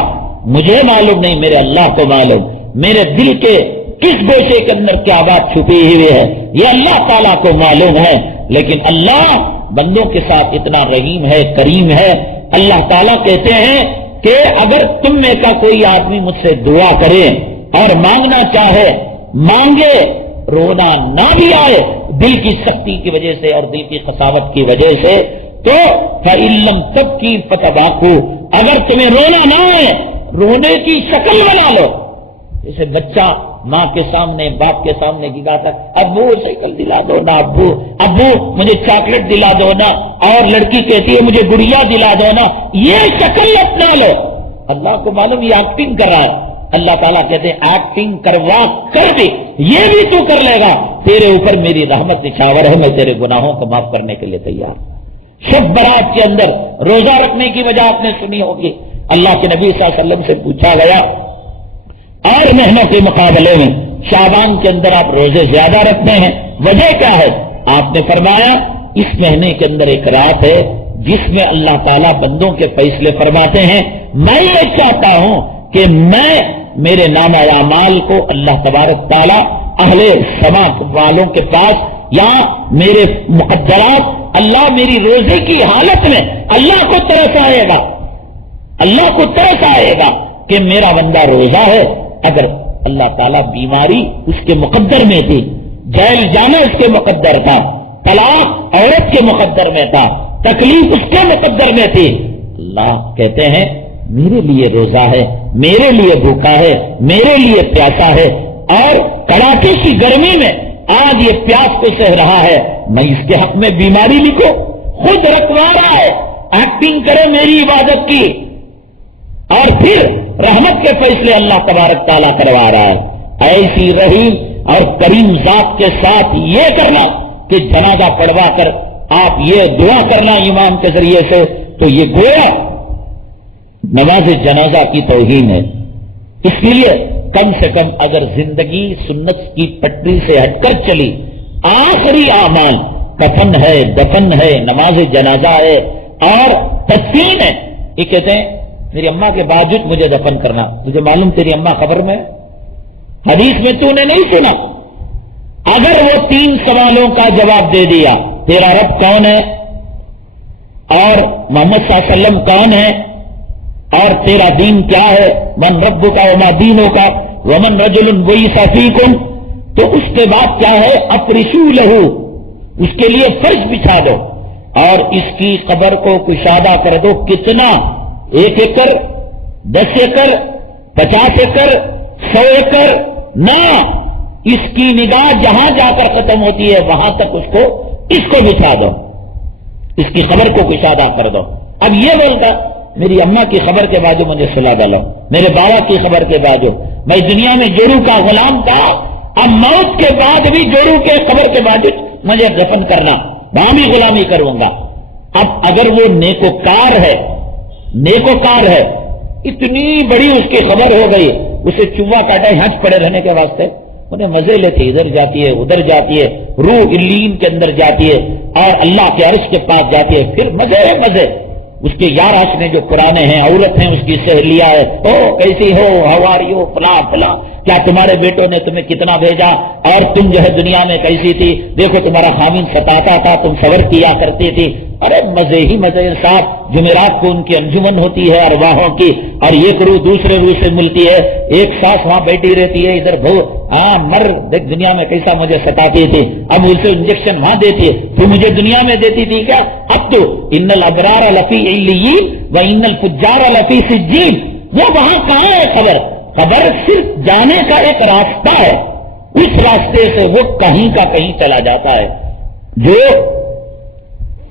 مجھے معلوم نہیں، میرے اللہ کو معلوم. میرے دل کے کس گوشے کے اندر کیا بات چھپی ہوئی ہے یہ اللہ تعالیٰ کو معلوم ہے. لیکن اللہ بندوں کے ساتھ اتنا رحیم ہے، کریم ہے. اللہ تعالیٰ کہتے ہیں کہ اگر تم میں کا کوئی آدمی مجھ سے دعا کرے اور مانگنا چاہے مانگے، رونا نہ بھی آئے دل کی سختی کی وجہ سے اور دل کی قساوت کی وجہ سے، تو فَإِلَّمْ تَبْكِي فَتَبَاكُوا، اگر تمہیں رونا نہ آئے رونے کی شکل بنا لو. جیسے بچہ ماں کے سامنے باپ کے سامنے گاتا، ابو سائیکل دلا دو نا، ابو ابو مجھے چاکلیٹ دلا دو نا، اور لڑکی کہتی ہے مجھے گڑیا دلا دو نا، یہ شکل اپنا لو. اللہ کو معلوم یہ ایکٹنگ کر رہا ہے. اللہ تعالیٰ کہتے ہیں ایکٹنگ کروا کر بھی یہ بھی تو کر لے گا، تیرے اوپر میری رحمت نچھاور ہے، میں تیرے گناہوں کو معاف کرنے کے لیے تیار. شب برات کے اندر روزہ رکھنے کی وجہ آپ نے سنی ہوگی. اللہ کے نبی صلی اللہ علیہ وسلم سے پوچھا گیا اور مہینوں کے مقابلے میں شعبان کے اندر آپ روزے زیادہ رکھتے ہیں، وجہ کیا ہے؟ آپ نے فرمایا اس مہینے کے اندر ایک رات ہے جس میں اللہ تعالیٰ بندوں کے فیصلے فرماتے ہیں. میں یہ چاہتا ہوں کہ میں میرے نامہ اعمال کو اللہ تبارک تعالیٰ اہل سما والوں کے پاس یا میرے مقدرات اللہ میری روزے کی حالت میں اللہ کو ترس آئے گا، اللہ کو ترس آئے گا کہ میرا بندہ روزہ ہے. اگر اللہ تعالیٰ بیماری اس کے مقدر میں تھی، جیل جانا اس کے مقدر تھا، طلاق عورت کے مقدر میں تھا، تکلیف اس کے مقدر میں تھی، اللہ کہتے ہیں میرے لیے روزہ ہے، میرے لیے بھوکا ہے، میرے لیے پیاسا ہے، اور کڑاکے کی گرمی میں آج یہ پیاس کو سہ رہا ہے، میں اس کے حق میں بیماری لکھوں، خود رکھوا رہا ہے، ایکٹنگ کرے میری عبادت کی، اور پھر رحمت کے فیصلے اللہ تبارک تعالیٰ کروا رہا ہے. ایسی رحیم اور کریم ذات کے ساتھ یہ کرنا کہ جنازہ پڑھوا کر آپ یہ دعا کرنا امام کے ذریعے سے، تو یہ گویا نماز جنازہ کی توہین ہے. اس لیے کم سے کم اگر زندگی سنت کی پٹری سے ہٹ کر چلی، آخری اعمال کفن ہے، دفن ہے، نماز جنازہ ہے اور تدفین ہے. یہ کہتے ہیں میری اماں کے باوجود مجھے دفن کرنا، مجھے معلوم تیری اماں قبر میں، حدیث میں تو نے نہیں سنا. اگر وہ 3 سوالوں کا جواب دے دیا، تیرا رب کون ہے اور محمد صلی اللہ علیہ وسلم کون ہے اور تیرا دین کیا ہے، من رب کا وما دینوں کا ومن رجل بعث فیکم، تو اس کے بعد کیا ہے، افرشوا لہو، اس کے لیے فرش بچھا دو اور اس کی قبر کو کشادہ کر دو. کتنا؟ 1 ایکڑ، 10 ایکڑ، 50 ایکڑ، 100 ایکڑ نہ، اس کی نگاہ جہاں جا کر ختم ہوتی ہے وہاں تک اس کو بچھا دو، اس کی خبر کو کشادہ کر دو. اب یہ بولتا میری اماں کی خبر کے باجو مجھے سلا ڈالو، میرے بابا کی خبر کے باجو، میں دنیا میں جوڑوں کا غلام تھا، اب موت کے بعد بھی جوڑوں کے خبر کے باجو مجھے دفن کرنا، وہاں بھی غلامی کروں گا. اب اگر وہ نیکوکار ہے، نیکوکار ہے، اتنی بڑی اس کی خبر ہو گئی، اسے چوہا کاٹا ہنس پڑے رہنے کے واسطے، انہیں مزے لیتے، ادھر جاتی ہے ادھر جاتی ہے، روح الین کے اندر جاتی ہے اور اللہ کے عرش کے پاس جاتی ہے، پھر مزے مزے. اس کے یار آشنے جو پرانے ہیں، عورت ہیں اس کی سہیلیاں ہے، او کیسی ہو، ہاؤ آر یو، فلاں فلاں، کیا تمہارے بیٹوں نے تمہیں کتنا بھیجا، اور تم جو ہے دنیا میں کیسی تھی، دیکھو تمہارا خامن ستاتا تھا، تم صبر کیا کرتی تھی۔ ارے مزے ہی مزے، صاحب جمعرات کو ان کی انجمن ہوتی ہے ارواحوں کی، اور ایک روح دوسرے روح سے ملتی ہے، ایک سانس وہاں بیٹھی رہتی ہے، ادھر بھو مر دیکھ دنیا میں کیسا مجھے ستاتی تھی، اب اسے انجیکشن وہاں دیتی ہے، تو مجھے دنیا میں دیتی تھی کیا؟ اب تو ان الابرار لفی علیین و ان الفجار لفی سجین، وہ وہاں کہاں ہے خبر؟ خبر صرف جانے کا ایک راستہ ہے، اس راستے سے وہ کہیں کا کہیں چلا جاتا ہے۔ جو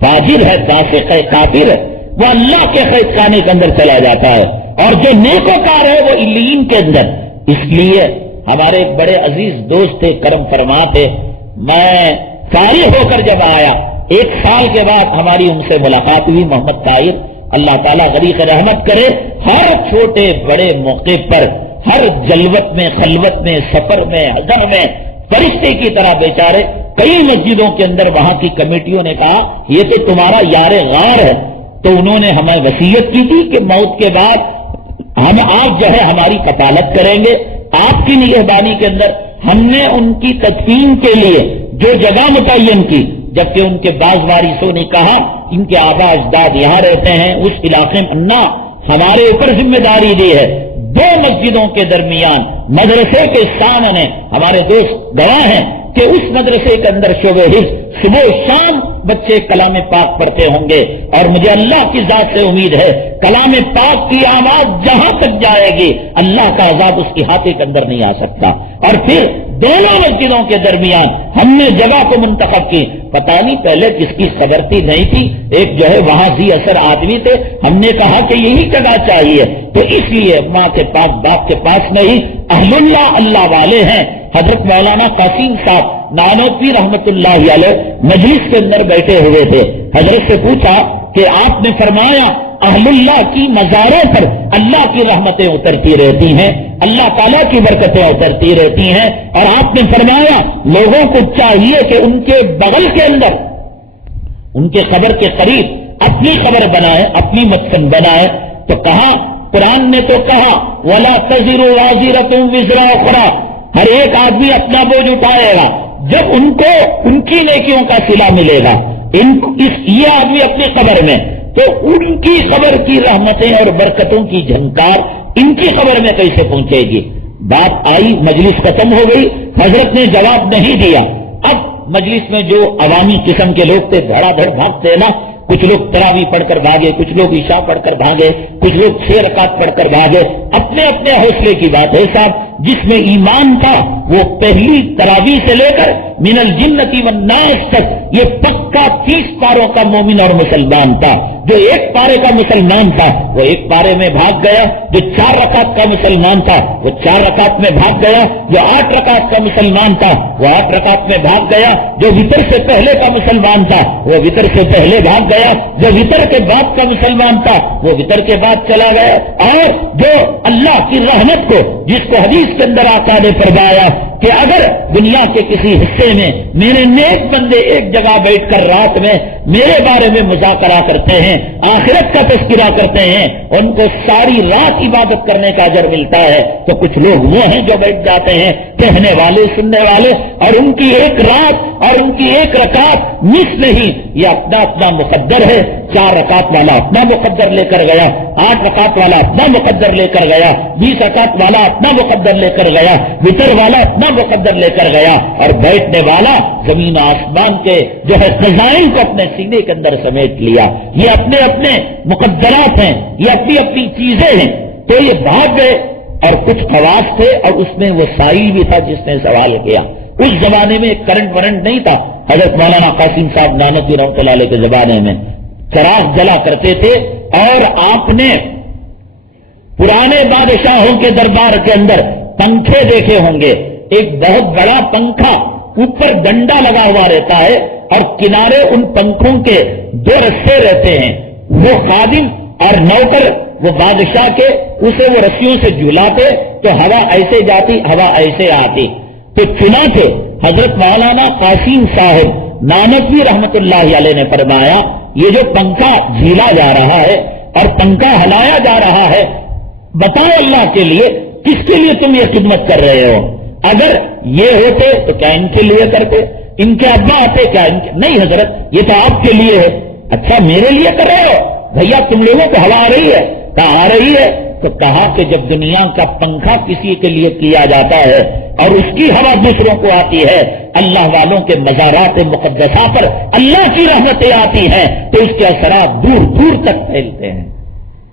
فاجر ہے، فاسق ہے، کافر ہے، وہ اللہ کے قید خانے کے اندر چلا جاتا ہے، اور جو نیکوکار ہے وہ علیین کے اندر۔ اس لیے ہمارے ایک بڑے عزیز دوست تھے، کرم فرما تھے، میں فارغ ہو کر جب آیا 1 سال کے بعد ہماری ان سے ملاقات ہوئی، محمد طاہر، اللہ تعالیٰ غریق رحمت کرے، ہر چھوٹے بڑے موقع پر، ہر جلوت میں، خلوت میں، سفر میں، حضر میں فرشتے کی طرح بیچارے کئی مسجدوں کے اندر وہاں کی کمیٹیوں نے کہا یہ تو تمہارا یار غار ہے، تو انہوں نے ہمیں وصیت کی تھی کہ موت کے بعد آپ جو ہے ہماری کفالت کریں گے آپ کی نگہبانی کے اندر۔ ہم نے ان کی تدفین کے لیے جو جگہ متعین کی، جبکہ ان کے بعض وارثوں نے کہا ان کے آبا اجداد یہاں رہتے ہیں، اس علاقے میں نہ، ہمارے اوپر ذمہ داری دی ہے۔ 2 مسجدوں کے درمیان مدرسے کے شان نے، ہمارے دوست گواہ ہیں کہ اس مدرسے کے اندر شعبہ حفظ صبح و شام بچے کلام پاک پڑھتے ہوں گے، اور مجھے اللہ کی ذات سے امید ہے کلام پاک کی آواز جہاں تک جائے گی اللہ کا عذاب اس کے ہاتھے کے اندر نہیں آ سکتا۔ اور پھر دونوں مسجدوں کے درمیان ہم نے جگہ کو منتخب کی، پتہ نہیں پہلے کس کی خبر تھی نہیں تھی، ایک جو ہے وہاں ذی اثر آدمی تھے، ہم نے کہا کہ یہی جگہ چاہیے، تو اس لیے ماں کے پاس باپ کے پاس نہیں، اہل اللہ اللہ والے ہیں۔ حضرت مولانا قاسم صاحب نانوتوی رحمت اللہ علیہ مجلس کے اندر بیٹھے ہوئے تھے، حضرت سے پوچھا کہ آپ نے فرمایا اہل اللہ کی مزاروں پر اللہ کی رحمتیں اترتی رہتی ہیں، اللہ تعالیٰ کی برکتیں اترتی رہتی ہیں، اور آپ نے فرمایا لوگوں کو چاہیے کہ ان کے بغل کے اندر، ان کے قبر کے قریب اپنی قبر بنائے، اپنی مدفن بنائے۔ تو کہا، قرآن نے تو کہا وَلَا تَزِرُ وَازِرَةٌ وِزْرَ أُخْرَىٰ، ہر ایک آدمی اپنا بوجھ اٹھائے گا، جب ان کو ان کی نیکیوں کا صلہ ملے گا، یہ آدمی اپنی قبر میں، تو ان کی قبر کی رحمتیں اور برکتوں کی جھنکار ان کی قبر میں کیسے پہنچے گی؟ بات آئی، مجلس ختم ہو گئی، حضرت نے جواب نہیں دیا۔ اب مجلس میں جو عوامی قسم کے لوگ تھے دھڑا دھڑ بھاگتے نا، کچھ لوگ تراویح پڑھ کر بھاگے، کچھ لوگ عشاء پڑھ کر بھاگے، کچھ لوگ 6 رکعت پڑھ کر بھاگے، اپنے اپنے حوصلے کی بات ہے صاحب۔ جس میں ایمان تھا وہ پہلی تراویح سے لے کر من الجنتی والناس تک یہ پکا 30 پاروں کا مومن اور مسلمان تھا۔ جو 1 پارے کا مسلمان تھا وہ 1 پارے میں بھاگ گیا، جو 4 رکعت کا مسلمان تھا وہ 4 رکعت میں بھاگ گیا، جو 8 رکعت کا مسلمان تھا وہ 8 رکعت میں بھاگ گیا، جو وتر سے پہلے کا مسلمان تھا وہ وتر سے پہلے بھاگ گیا، جو وتر کے بعد کا مسلمان تھا وہ وتر کے بعد چلا گیا، اور جو اللہ کی رحمت کو، جس کو حدیث کے اندر آقا نے فرمایا کہ اگر دنیا کے کسی حصے میں میرے نیک بندے ایک جگہ بیٹھ کر رات میں میرے بارے میں مذاکرہ کرتے ہیں، آخرت کا تذکرہ کرتے ہیں، ان کو ساری رات عبادت کرنے کا اجر ملتا ہے، تو کچھ لوگ وہ ہیں جو بیٹھ جاتے ہیں کہنے والے، سننے والے، اور ان کی 1 رات اور ان کی 1 رکعت مس نہیں، یہ اپنا اپنا مقدر ہے۔ 4 رکعت والا اپنا مقدر لے کر گیا، 8 رکعت والا اپنا مقدر لے کر گیا، 20 رکعت والا اپنا مقدر لے کر گیا، وتر والا اپنا مقدر لے کر گیا، اور بیٹھنے والا زمین آسمان کے جو ہے خزائن کو اپنے سینے کے اندر سمیٹ لیا۔ یہ اپنے اپنے مقدرات ہیں، یہ اپنی اپنی چیزیں ہیں، تو یہ بھاگ گئے۔ اور کچھ خواص تھے، اور اس میں وہ سائل بھی تھا جس نے سوال کیا۔ اس زمانے میں کرنٹ ورنٹ نہیں تھا، حضرت مولانا قاسم صاحب نانوتوی رحمۃ اللہ علیہ کے زمانے میں چراغ جلا کرتے تھے، اور آپ نے پرانے بادشاہوں کے دربار کے اندر پنکھے دیکھے ہوں گے، ایک بہت بڑا پنکھا، اوپر ڈنڈا لگا ہوا رہتا ہے، اور کنارے ان پنکھوں کے 2 رسے رہتے ہیں، وہ خادم اور نوکر وہ بادشاہ کے اسے وہ رسیوں سے جھلاتے تو ہوا ایسے جاتی، ہوا ایسے آتی۔ تو چنانچہ حضرت مولانا قاسم صاحب نانوی رحمت اللہ علیہ نے فرمایا یہ جو پنکھا جھیلا جا رہا ہے اور پنکھا ہلایا جا رہا ہے، بتائیں اللہ کے لیے کس کے لیے تم یہ خدمت کر رہے ہو؟ اگر یہ ہوتے تو کیا ان کے لیے کرتے؟ ان کے ابا آتے کیا ان کے؟ نہیں حضرت یہ تو آپ کے لیے ہے۔ اچھا میرے لیے کر رہے ہو؟ بھیا تم لوگوں کو ہوا آ رہی ہے؟ کہاں آ رہی ہے؟ تو کہا کہ جب دنیا کا پنکھا کسی کے لیے کیا جاتا ہے اور اس کی ہوا دوسروں کو آتی ہے، اللہ والوں کے مزارات مقدسہ پر اللہ کی رحمتیں آتی ہیں تو اس کے اثرات دور دور تک پھیلتے ہیں۔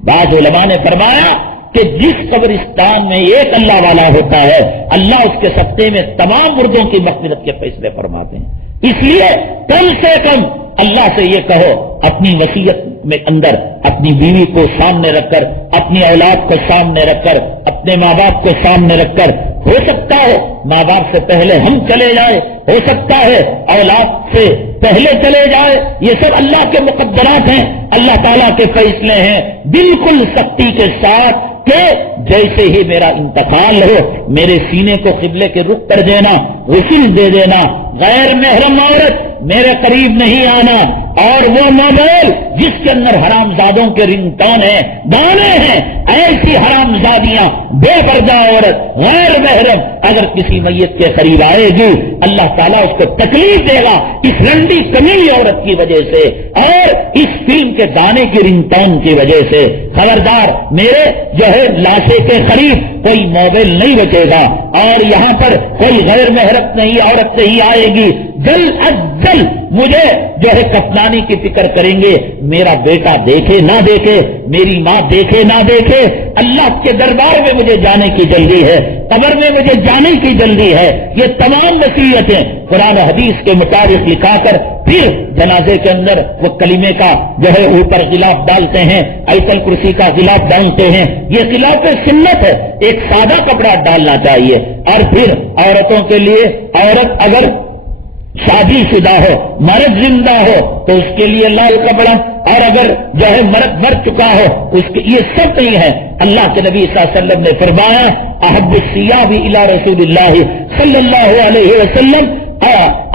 بعض علماء نے فرمایا کہ جس قبرستان میں ایک اللہ والا ہوتا ہے، اللہ اس کے صدقے میں تمام مردوں کی مغفرت کے فیصلے فرماتے ہیں۔ اس لیے کم سے کم اللہ سے یہ کہو، اپنی وصیت میں اندر اپنی بیوی کو سامنے رکھ کر، اپنی اولاد کو سامنے رکھ کر، اپنے ماں باپ کو سامنے رکھ کر، ہو سکتا ہے ماں باپ سے پہلے ہم چلے جائیں، ہو سکتا ہے اولاد سے پہلے چلے جائے، یہ سب اللہ کے مقدرات ہیں، اللہ تعالیٰ کے فیصلے ہیں، بالکل سختی کے ساتھ کہ جیسے ہی میرا انتقال ہو میرے سینے کو قبلے کے رخ کر دینا، غسل دے دینا، غیر محرم عورت میرے قریب نہیں آنا، اور وہ موبائل جس کے اندر حرام زادوں کے رنگ ٹون ہیں، گانے ہیں، ایسی حرام زادیاں، بے پردہ عورت غیر محرم اگر کسی میت کے قریب آئے گی اللہ تعالیٰ اس کو تکلیف دے گا اس رنڈی کمیلی عورت کی وجہ سے اور اس فلم کے گانے کی رنگ ٹون کی وجہ سے۔ خبردار میرے جو ہے لاشے کے قریب کوئی موبائل نہیں بچے گا اور یہاں پر کوئی غیر محرم نہیں عورت نہیں آئے گی۔ جلد از جلد مجھے جو ہے کفنانی کی فکر کریں گے، میرا بیٹا دیکھے نہ دیکھے، میری ماں دیکھے نہ دیکھے، اللہ کے دربار میں مجھے جانے کی جلدی ہے، قبر میں مجھے جانے کی جلدی ہے۔ یہ تمام وصیتیں قرآن حدیث کے مطابق لکھا کر پھر جنازے کے اندر وہ کلمے کا جو ہے اوپر غلاف ڈالتے ہیں، آیت الکرسی کا غلاف ڈالتے ہیں، یہ غلاف سنت ہے، ایک سادہ کپڑا ڈالنا چاہیے۔ اور پھر عورتوں کے لیے عورت اگر شادی شدہ ہو، مرد زندہ ہو تو اس کے لیے لال کپڑا، اور اگر جو ہے مرد مر چکا ہو اس کے یہ سب نہیں ہے۔ اللہ کے نبی صلی اللہ علیہ وسلم نے فرمایا احب الثياب الى رسول اللہ صلی اللہ علیہ وسلم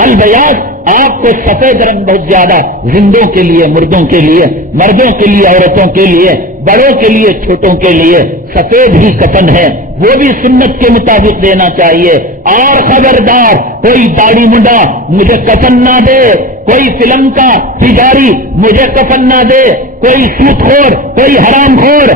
البیاض، آپ کو سفید رنگ بہت زیادہ زندوں کے لیے، مردوں کے لیے، مردوں کے لیے، عورتوں کے لیے، بڑوں کے لیے، چھوٹوں کے لیے سفید ہی کفن ہے، وہ بھی سنت کے مطابق دینا چاہیے۔ اور خبردار کوئی داڑھی منڈا مجھے کفن نہ دے، کوئی فلم کا پجاری مجھے کفن نہ دے، کوئی سود خور، کوئی حرام خور،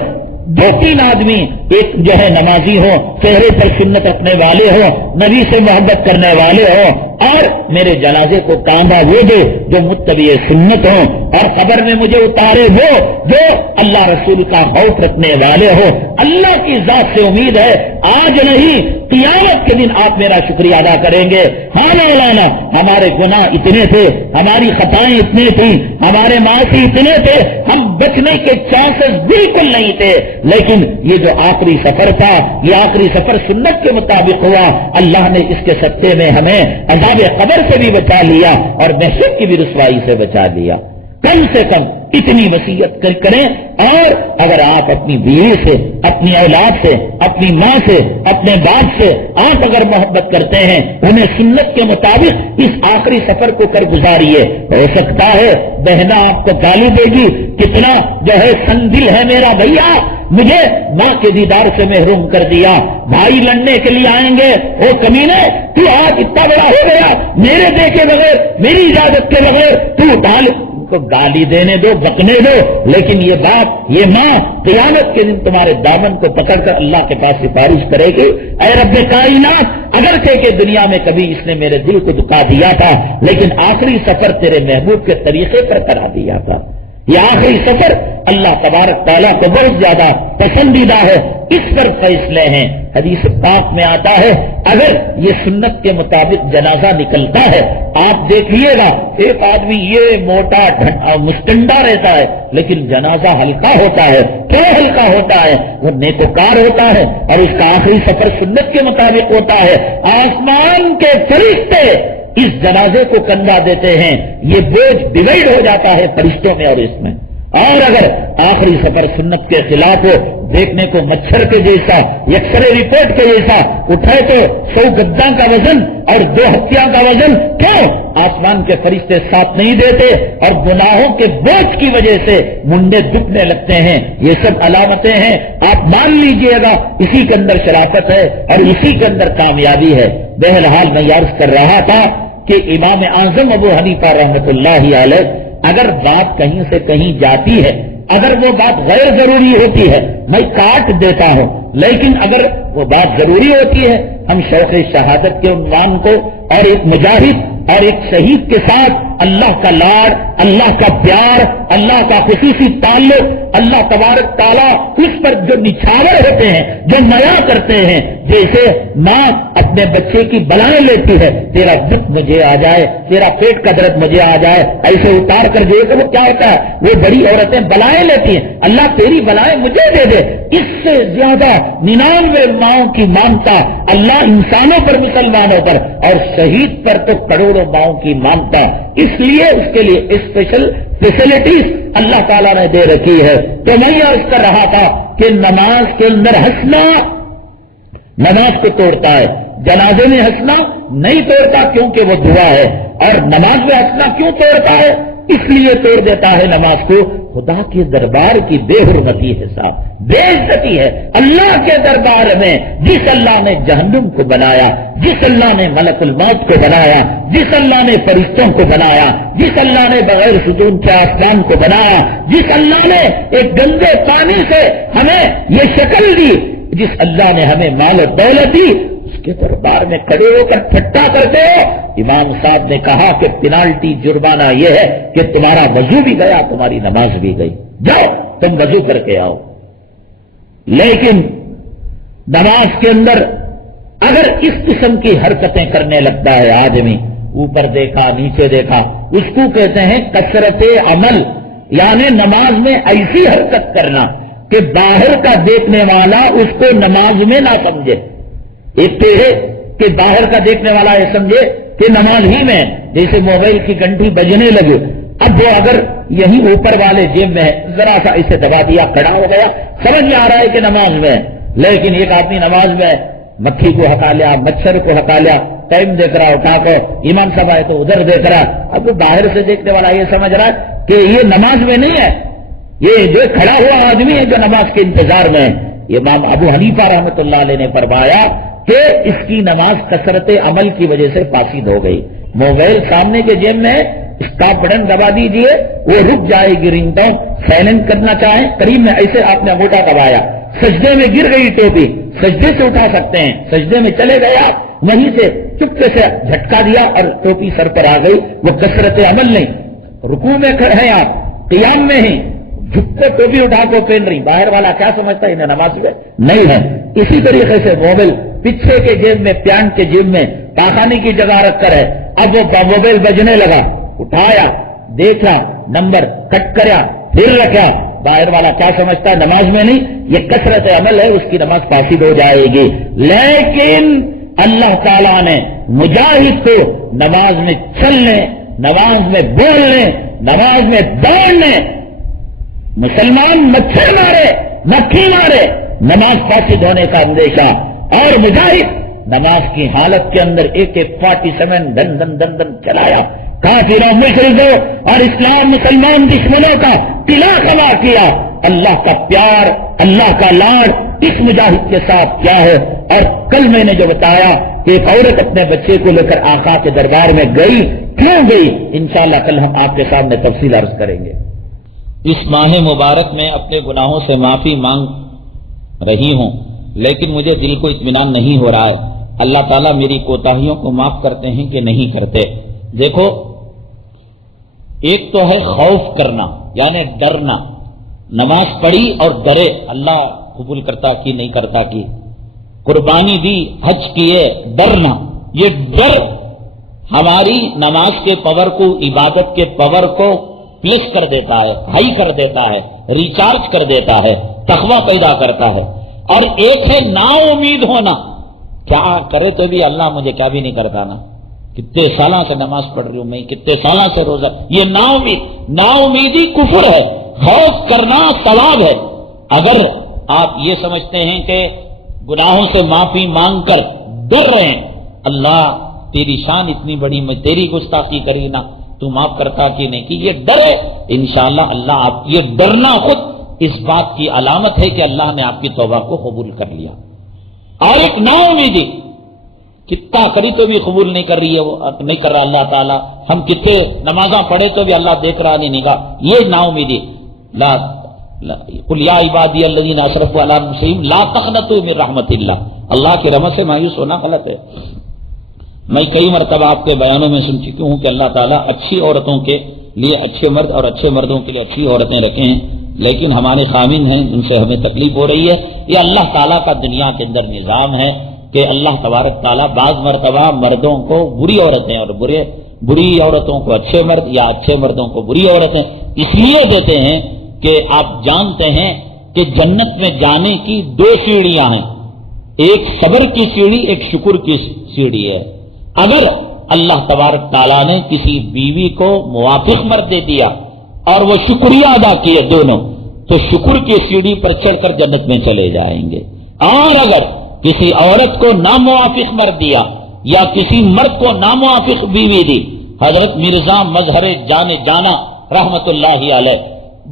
دو تین آدمی ایک جو ہے نمازی ہو، چہرے پر سنت رکھنے والے ہو، نبی سے محبت کرنے والے ہو، اور میرے جنازے کو کاندھا وہ دے جو متبع سنت ہو، اور قبر میں مجھے اتارے وہ جو اللہ رسول کا خوف رکھنے والے ہو۔ اللہ کی ذات سے امید ہے آج نہیں قیامت کے دن آپ میرا شکریہ ادا کریں گے۔ ہاں مولانا ہمارے گناہ اتنے تھے، ہماری خطائیں اتنی تھیں، ہمارے معاصی اتنے تھے، ہم بچنے کے چانسز بالکل نہیں تھے، لیکن یہ جو آخری سفر تھا یہ آخری سفر سنت کے مطابق ہوا، اللہ نے اس کے صدقے میں ہمیں عذاب قبر سے بھی بچا لیا اور محشر کی بھی رسوائی سے بچا لیا۔ کم سے کم اتنی وصیت کریں، اور اگر آپ اپنی بیوی سے، اپنی اولاد سے، اپنی ماں سے، اپنے باپ سے آپ اگر محبت کرتے ہیں انہیں سنت کے مطابق اس آخری سفر کو کر گزاریے۔ ہو سکتا ہے بہنا آپ کو گالی دے گی، کتنا جو ہے سندل ہے میرا بھیا، مجھے ماں کے دیدار سے محروم کر دیا، بھائی لڑنے کے لیے آئیں گے، او کمینے تو آج اتنا بڑا ہو گیا، میرے دیکھے بغیر، میری اجازت کے بغیر تو ڈال تو گالی دینے دو، بکنے دو، لیکن یہ بات یہ ماں قیامت کے دن تمہارے دامن کو پکڑ کر اللہ کے پاس سفارش کرے گی، اے رب کائنات اگرچہ کہ دنیا میں کبھی اس نے میرے دل کو دکھا دیا تھا لیکن آخری سفر تیرے محبوب کے طریقے پر کرا دیا تھا۔ یہ آخری سفر اللہ تبارک تعالیٰ کو بہت زیادہ پسندیدہ ہے، اس پر فیصلے ہیں۔ حدیث پاک میں آتا ہے اگر یہ سنت کے مطابق جنازہ نکلتا ہے، آپ دیکھیے گا ایک آدمی یہ موٹا مستنڈا رہتا ہے لیکن جنازہ ہلکا ہوتا ہے۔ کیوں ہلکا ہوتا ہے؟ وہ نیکوکار ہوتا ہے اور اس کا آخری سفر سنت کے مطابق ہوتا ہے۔ آسمان کے فرشتے اس جنازے کو کندھا دیتے ہیں، یہ بوجھ ڈیوائڈ ہو جاتا ہے فرشتوں میں اور اس میں۔ اور اگر آخری سفر سنت کے خلاف ہو، دیکھنے کو مچھر کے جیسا، ایکس رے رپورٹ کے جیسا، اٹھائے تو 100 گداں کا وزن اور 2 ہتھیاں کا وزن، کیوں؟ آسمان کے فرشتے ساتھ نہیں دیتے اور گناہوں کے بوجھ کی وجہ سے منڈے دکھنے لگتے ہیں. یہ سب علامتیں ہیں، آپ مان لیجئے گا اسی کے اندر شرافت ہے اور اسی کے اندر کامیابی ہے. بہرحال میں عرض کر رہا تھا کہ امام اعظم ابو حنیفہ رحمۃ اللہ علیہ اگر بات کہیں سے کہیں جاتی ہے، اگر وہ بات غیر ضروری ہوتی ہے میں کاٹ دیتا ہوں، لیکن اگر وہ بات ضروری ہوتی ہے ہم شوق شہادت کے عنوان کو اور ایک مجاہد اور ایک شہید کے ساتھ اللہ کا لاڑ، اللہ کا پیار، اللہ کا خصوصی تعلق، اللہ تبارک تعالیٰ اس پر جو نچھاور ہوتے ہیں، جو نیا کرتے ہیں، جیسے ماں اپنے بچے کی بلائیں لیتی ہے، تیرا دکھ مجھے آ جائے، تیرا پیٹ کا درد مجھے آ جائے، ایسے اتار کر جو وہ کیا ہوتا ہے، وہ بڑی عورتیں بلائیں لیتی ہیں، اللہ تیری بلائیں مجھے دے دے. اس سے زیادہ 99 ماؤں کی مانتا اللہ انسانوں پر، مسلمانوں پر، اور شہید پر تو کروڑوں ماؤں کی مانتا. اس لیے اس کے لیے اسپیشل فیسلٹیز اللہ تعالیٰ نے دے رکھی ہے. تو میں یہ عرض کر رہا تھا کہ نماز کے اندر ہنسنا نماز کو توڑتا ہے، جنازے میں ہنسنا نہیں توڑتا کیونکہ وہ دعا ہے. اور نماز میں ہنسنا کیوں توڑتا ہے؟ اس لیے توڑ دیتا ہے نماز کو، خدا کے دربار کی بے حرمتی ہے صاحب، بے عزتی ہے. اللہ کے دربار میں جس اللہ نے جہنم کو بنایا، جس اللہ نے ملک الموت کو بنایا، جس اللہ نے فرشتوں کو بنایا، جس اللہ نے بغیر ستون کے آسمان کو بنایا، جس اللہ نے ایک گندے پانی سے ہمیں یہ شکل دی، جس اللہ نے ہمیں مال و دولت دی، اس کے دربار میں کھڑے ہو کر ٹھٹا کرتے ہو. امام صاحب نے کہا کہ پینالٹی جرمانہ یہ ہے کہ تمہارا وضو بھی گیا، تمہاری نماز بھی گئی، جاؤ تم وضو کر کے آؤ. لیکن نماز کے اندر اگر اس قسم کی حرکتیں کرنے لگتا ہے آدمی، اوپر دیکھا نیچے دیکھا، اس کو کہتے ہیں کثرت عمل، یعنی نماز میں ایسی حرکت کرنا کہ باہر کا دیکھنے والا اس کو نماز میں نہ سمجھے. ایک تو ہے کہ باہر کا دیکھنے والا یہ سمجھے کہ نماز ہی میں، جیسے موبائل کی گھنٹی بجنے لگے، اب وہ اگر یہی اوپر والے جیب میں ہے، ذرا سا اسے دبا دیا، کھڑا ہو گیا، سمجھ میں آ رہا ہے کہ نماز میں. لیکن ایک آدمی نماز میں مکھی کو ہٹا لیا، مچھر کو ہٹا لیا، ٹائم دیکھ رہا اٹھا کے، ایمان صاحب آئے تو ادھر دیکھ رہا. اب وہ باہر سے دیکھنے والا یہ سمجھ رہا ہے کہ یہ نماز میں نہیں ہے، یہ جو کھڑا ہوا آدمی ہے جو نماز کے انتظار میں ہے. امام ابو حنیفہ رحمۃ اللہ علیہ نے فرمایا کہ اس کی نماز کثرت عمل کی وجہ سے فاسد ہو گئی. موبائل سامنے کے جیب میں، اسٹاپ بٹن دبا دیجئے، وہ رک جائے گی رنگ ٹون. سائلنٹ کرنا چاہیں قریب میں ایسے آپ نے انگوٹھا دبایا، سجدے میں گر گئی ٹوپی، سجدے سے اٹھا سکتے ہیں، سجدے میں چلے گیا، وہیں سے چپکے سے جھٹکا دیا اور ٹوپی سر پر آ گئی. وہ کثرت عمل نہیں. رکوع میں کھڑے ہیں آپ، قیام میں ہی جھک کے ٹوپی اٹھا کے پہن رہی، باہر والا کیا سمجھتا ہے انہیں نماز میں نہیں ہے. اسی طریقے سے موبائل پیچھے کے جیب میں، پیانٹ کے جیب میں پاخانے کی جگہ رکھ کر ہے. اب وہ موبائل بجنے لگا، اٹھایا، دیکھا، نمبر کٹ کریا، پھر رکھا، باہر والا کیا سمجھتا ہے نماز میں نہیں. یہ کثرت عمل ہے، اس کی نماز فاسد ہو جائے گی. لیکن اللہ تعالیٰ نے مجاہد کو نماز میں چلنے، نماز میں بولنے، نماز میں دوڑنے، مسلمان مچھر مارے، مکھی مارے، نماز فاسد ہونے کا اندیشہ، اور مجاہد نماز کی حالت کے اندر AK-47 دن دن دن دن چلایا، کافروں مشرکوں اور اسلام مسلمان دشمنوں کا قلعہ کھڑا کیا. اللہ کا پیار، اللہ کا لاڑ اس مجاہد کے ساتھ کیا ہے. اور کل میں نے جو بتایا کہ ایک عورت اپنے بچے کو لے کر آقا کے دربار میں گئی، کیوں گئی، انشاءاللہ کل ہم آپ کے سامنے تفصیل عرض کریں گے. اس ماہ مبارک میں اپنے گناہوں سے معافی مانگ رہی ہوں، لیکن مجھے دل کو اطمینان نہیں ہو رہا ہے. اللہ تعالیٰ میری کوتاہیوں کو معاف کرتے ہیں کہ نہیں کرتے؟ دیکھو، ایک تو ہے خوف کرنا، یعنی ڈرنا. نماز پڑھی اور ڈرے، اللہ قبول کرتا کہ نہیں کرتا کہ، قربانی دی، حج کیے، ڈرنا. یہ ڈر ہماری نماز کے پاور کو، عبادت کے پاور کو پلس کر دیتا ہے، ہائی کر دیتا ہے، ریچارج کر دیتا ہے، تقویٰ پیدا کرتا ہے. اور ایک ہے نا امید ہونا، کیا کرے تو بھی اللہ مجھے کیا بھی نہیں کرتا نا، کتنے سالوں سے نماز پڑھ رہی ہوں میں، کتنے سالوں سے روزہ. یہ نا امیدی کفر ہے. خوف کرنا ثواب ہے. اگر آپ یہ سمجھتے ہیں کہ گناہوں سے معافی مانگ کر ڈر رہے ہیں، اللہ تیری شان اتنی بڑی، میں تیری گستاخی کری نہ، تو معاف کرتا کہ نہیں، کہ یہ ڈر ہے، انشاءاللہ اللہ آپ یہ ڈرنا خود اس بات کی علامت ہے کہ اللہ نے آپ کی توبہ کو قبول کر لیا۔ اور ایک نا امیدی، کتنا کری تو بھی قبول نہیں کر رہی ہے، وہ نہیں کر رہا اللہ تعالیٰ، ہم کتنے نمازاں پڑھے تو بھی اللہ دیکھ رہا نہیں نگاہ، یہ نا امیدی۔ قل یا عبادی الذین اسرفوا علی انفسہم لا تقنطوا من رحمت اللہ، اللہ کی رحمت سے مایوس ہونا غلط ہے۔ میں کئی مرتبہ آپ کے بیانوں میں سن چکی ہوں کہ اللہ تعالیٰ اچھی عورتوں کے لیے اچھے مرد اور اچھے مردوں کے لیے اچھی عورتیں رکھے ہیں، لیکن ہمارے خامن ہیں، ان سے ہمیں تکلیف ہو رہی ہے۔ یہ اللہ تعالیٰ کا دنیا کے اندر نظام ہے کہ اللہ تبارک تعالیٰ بعض مرتبہ مردوں کو بری عورتیں اور بری عورتوں کو اچھے مرد یا اچھے مردوں کو بری عورتیں اس لیے دیتے ہیں کہ آپ جانتے ہیں کہ جنت میں جانے کی دو سیڑھیاں ہیں، ایک صبر کی سیڑھی، ایک شکر کی سیڑھی ہے۔ اگر اللہ تبارک تعالیٰ نے کسی بیوی کو موافق مرد دے دیا اور وہ شکریہ ادا کیے دونوں، تو شکر کی سیڑھی پر چڑھ کر جنت میں چلے جائیں گے۔ اور اگر کسی عورت کو ناموافق مرد دیا یا کسی مرد کو ناموافق بیوی دی، حضرت مرزا مظہر جانا رحمت اللہ علیہ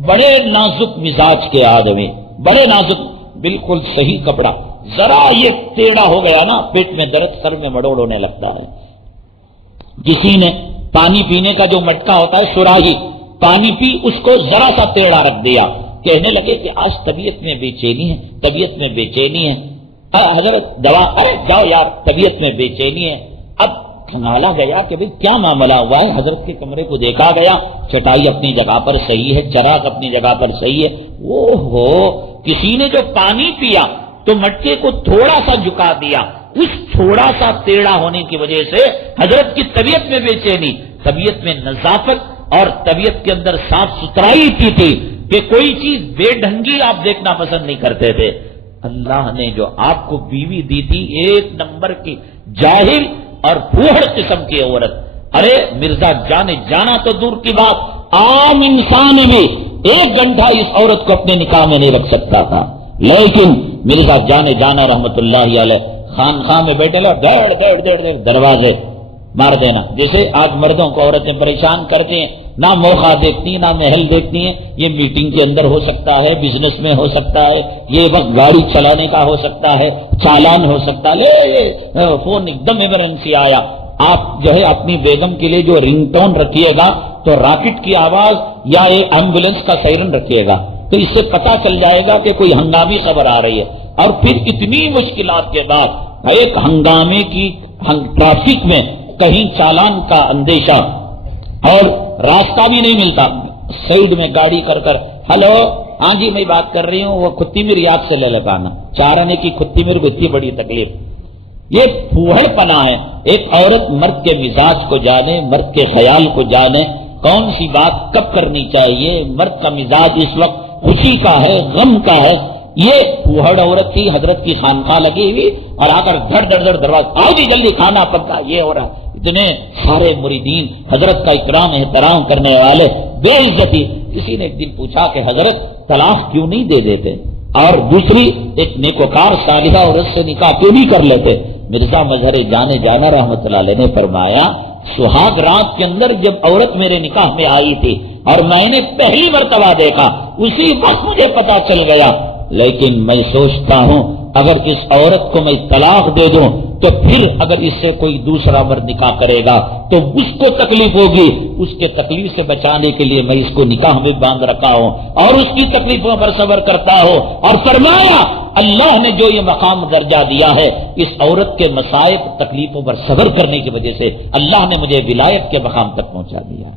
بڑے نازک مزاج کے آدمی، بڑے نازک، بالکل صحیح کپڑا، ذرا یہ ٹیڑھا ہو گیا نا پیٹ میں درد، سر میں مڑوڑ ہونے لگتا ہے۔ کسی نے پانی پینے کا جو مٹکا ہوتا ہے سراہی، پانی پی اس کو ذرا سا ٹیڑھا رکھ دیا، کہنے لگے کہ آج طبیعت میں بے چینی ہے، طبیعت میں بے چینی ہے۔ حضرت دوا، ارے جاؤ یار طبیعت میں بے چینی ہے۔ اب کھنگالا گیا کہ بھئی کیا معاملہ ہوا ہے، حضرت کے کمرے کو دیکھا گیا، چٹائی اپنی جگہ پر صحیح ہے، چراغ اپنی جگہ پر صحیح ہے، اوہو کسی نے جو پانی پیا تو مٹکے کو تھوڑا سا جھکا دیا، اس تھوڑا سا ٹیڑھا ہونے کی وجہ سے حضرت کی طبیعت میں بے چینی، طبیعت میں نظافت اور طبیعت کے اندر صاف ستھرائی تھی کہ کوئی چیز بے ڈھنگی آپ دیکھنا پسند نہیں کرتے تھے۔ اللہ نے جو آپ کو بیوی دی تھی ایک نمبر کی جاہل اور پھوہڑ قسم کی عورت، ارے مرزا جانا تو دور کی بات، عام انسان بھی ایک گھنٹہ اس عورت کو اپنے نکاح میں نہیں رکھ سکتا تھا، لیکن مرزا جانا رحمت اللہ علیہ خانخواہ میں بیٹھے لو، ڈیڑھ دروازے مار دینا، جیسے آج مردوں کو عورتیں پریشان کرتے ہیں، نہ موقع دیکھتی نہ محل دیکھتی ہیں، یہ میٹنگ کے اندر ہو سکتا ہے، بزنس میں ہو سکتا ہے، یہ وقت گاڑی چلانے کا ہو سکتا ہے، چالان ہو سکتا ہے، فون ایک دم ایمرجنسی آیا، آپ جو ہے اپنی بیگم کے لیے جو رنگ ٹون رکھیے گا تو راکٹ کی آواز یا ایک ایمبولینس کا سائرن رکھیے گا، تو اس سے پتا چل جائے گا کہ کوئی ہنگامی خبر آ رہی ہے۔ اور پھر اتنی مشکلات کے بعد ایک ہنگامے کی ٹریفک میں کہیں چالان کا اندیشہ اور راستہ بھی نہیں ملتا، سائیڈ میں گاڑی کر ہلو ہاں جی میں بات کر رہی ہوں، وہ کھتی میر یاد سے لے لگانا، چارانے کی کھتی میر کو اتنی بڑی تکلیف، یہ پھوہڑ پنا ہے۔ ایک عورت مرد کے مزاج کو جانے، مرد کے خیال کو جانے، کون سی بات کب کرنی چاہیے، مرد کا مزاج اس وقت خوشی کا ہے، غم کا ہے، یہ پھوہڑ عورت تھی، حضرت کی خانقاہ لگی ہوئی اور آ کر دھڑ دروازہ، آؤ جی جلدی کھانا پکا، یہ ہو رہا ہے۔ اتنے سارے مریدین حضرت کا اکرام احترام کرنے والے بے عزتی، کسی نے ایک دن پوچھا کہ حضرت طلاق کیوں نہیں دے دیتے اور دوسری ایک نیکوکار صالحہ عورت سے نکاح کیوں نہیں کر لیتے؟ مرزا مظہر جانا رحمت اللہ علیہ نے فرمایا، سہاگ رات کے اندر جب عورت میرے نکاح میں آئی تھی اور میں نے پہلی مرتبہ دیکھا، اسی وقت مجھے پتا چل گیا، لیکن میں سوچتا ہوں اگر اس عورت کو میں طلاق دے دوں تو پھر اگر اس سے کوئی دوسرا مرد نکاح کرے گا تو اس کو تکلیف ہوگی، اس کے تکلیف سے بچانے کے لیے میں اس کو نکاح میں باندھ رکھا ہوں اور اس کی تکلیفوں پر صبر کرتا ہوں۔ اور فرمایا اللہ نے جو یہ مقام درجہ دیا ہے اس عورت کے مصائب تکلیفوں پر صبر کرنے کی وجہ سے اللہ نے مجھے ولایت کے مقام تک پہنچا دیا۔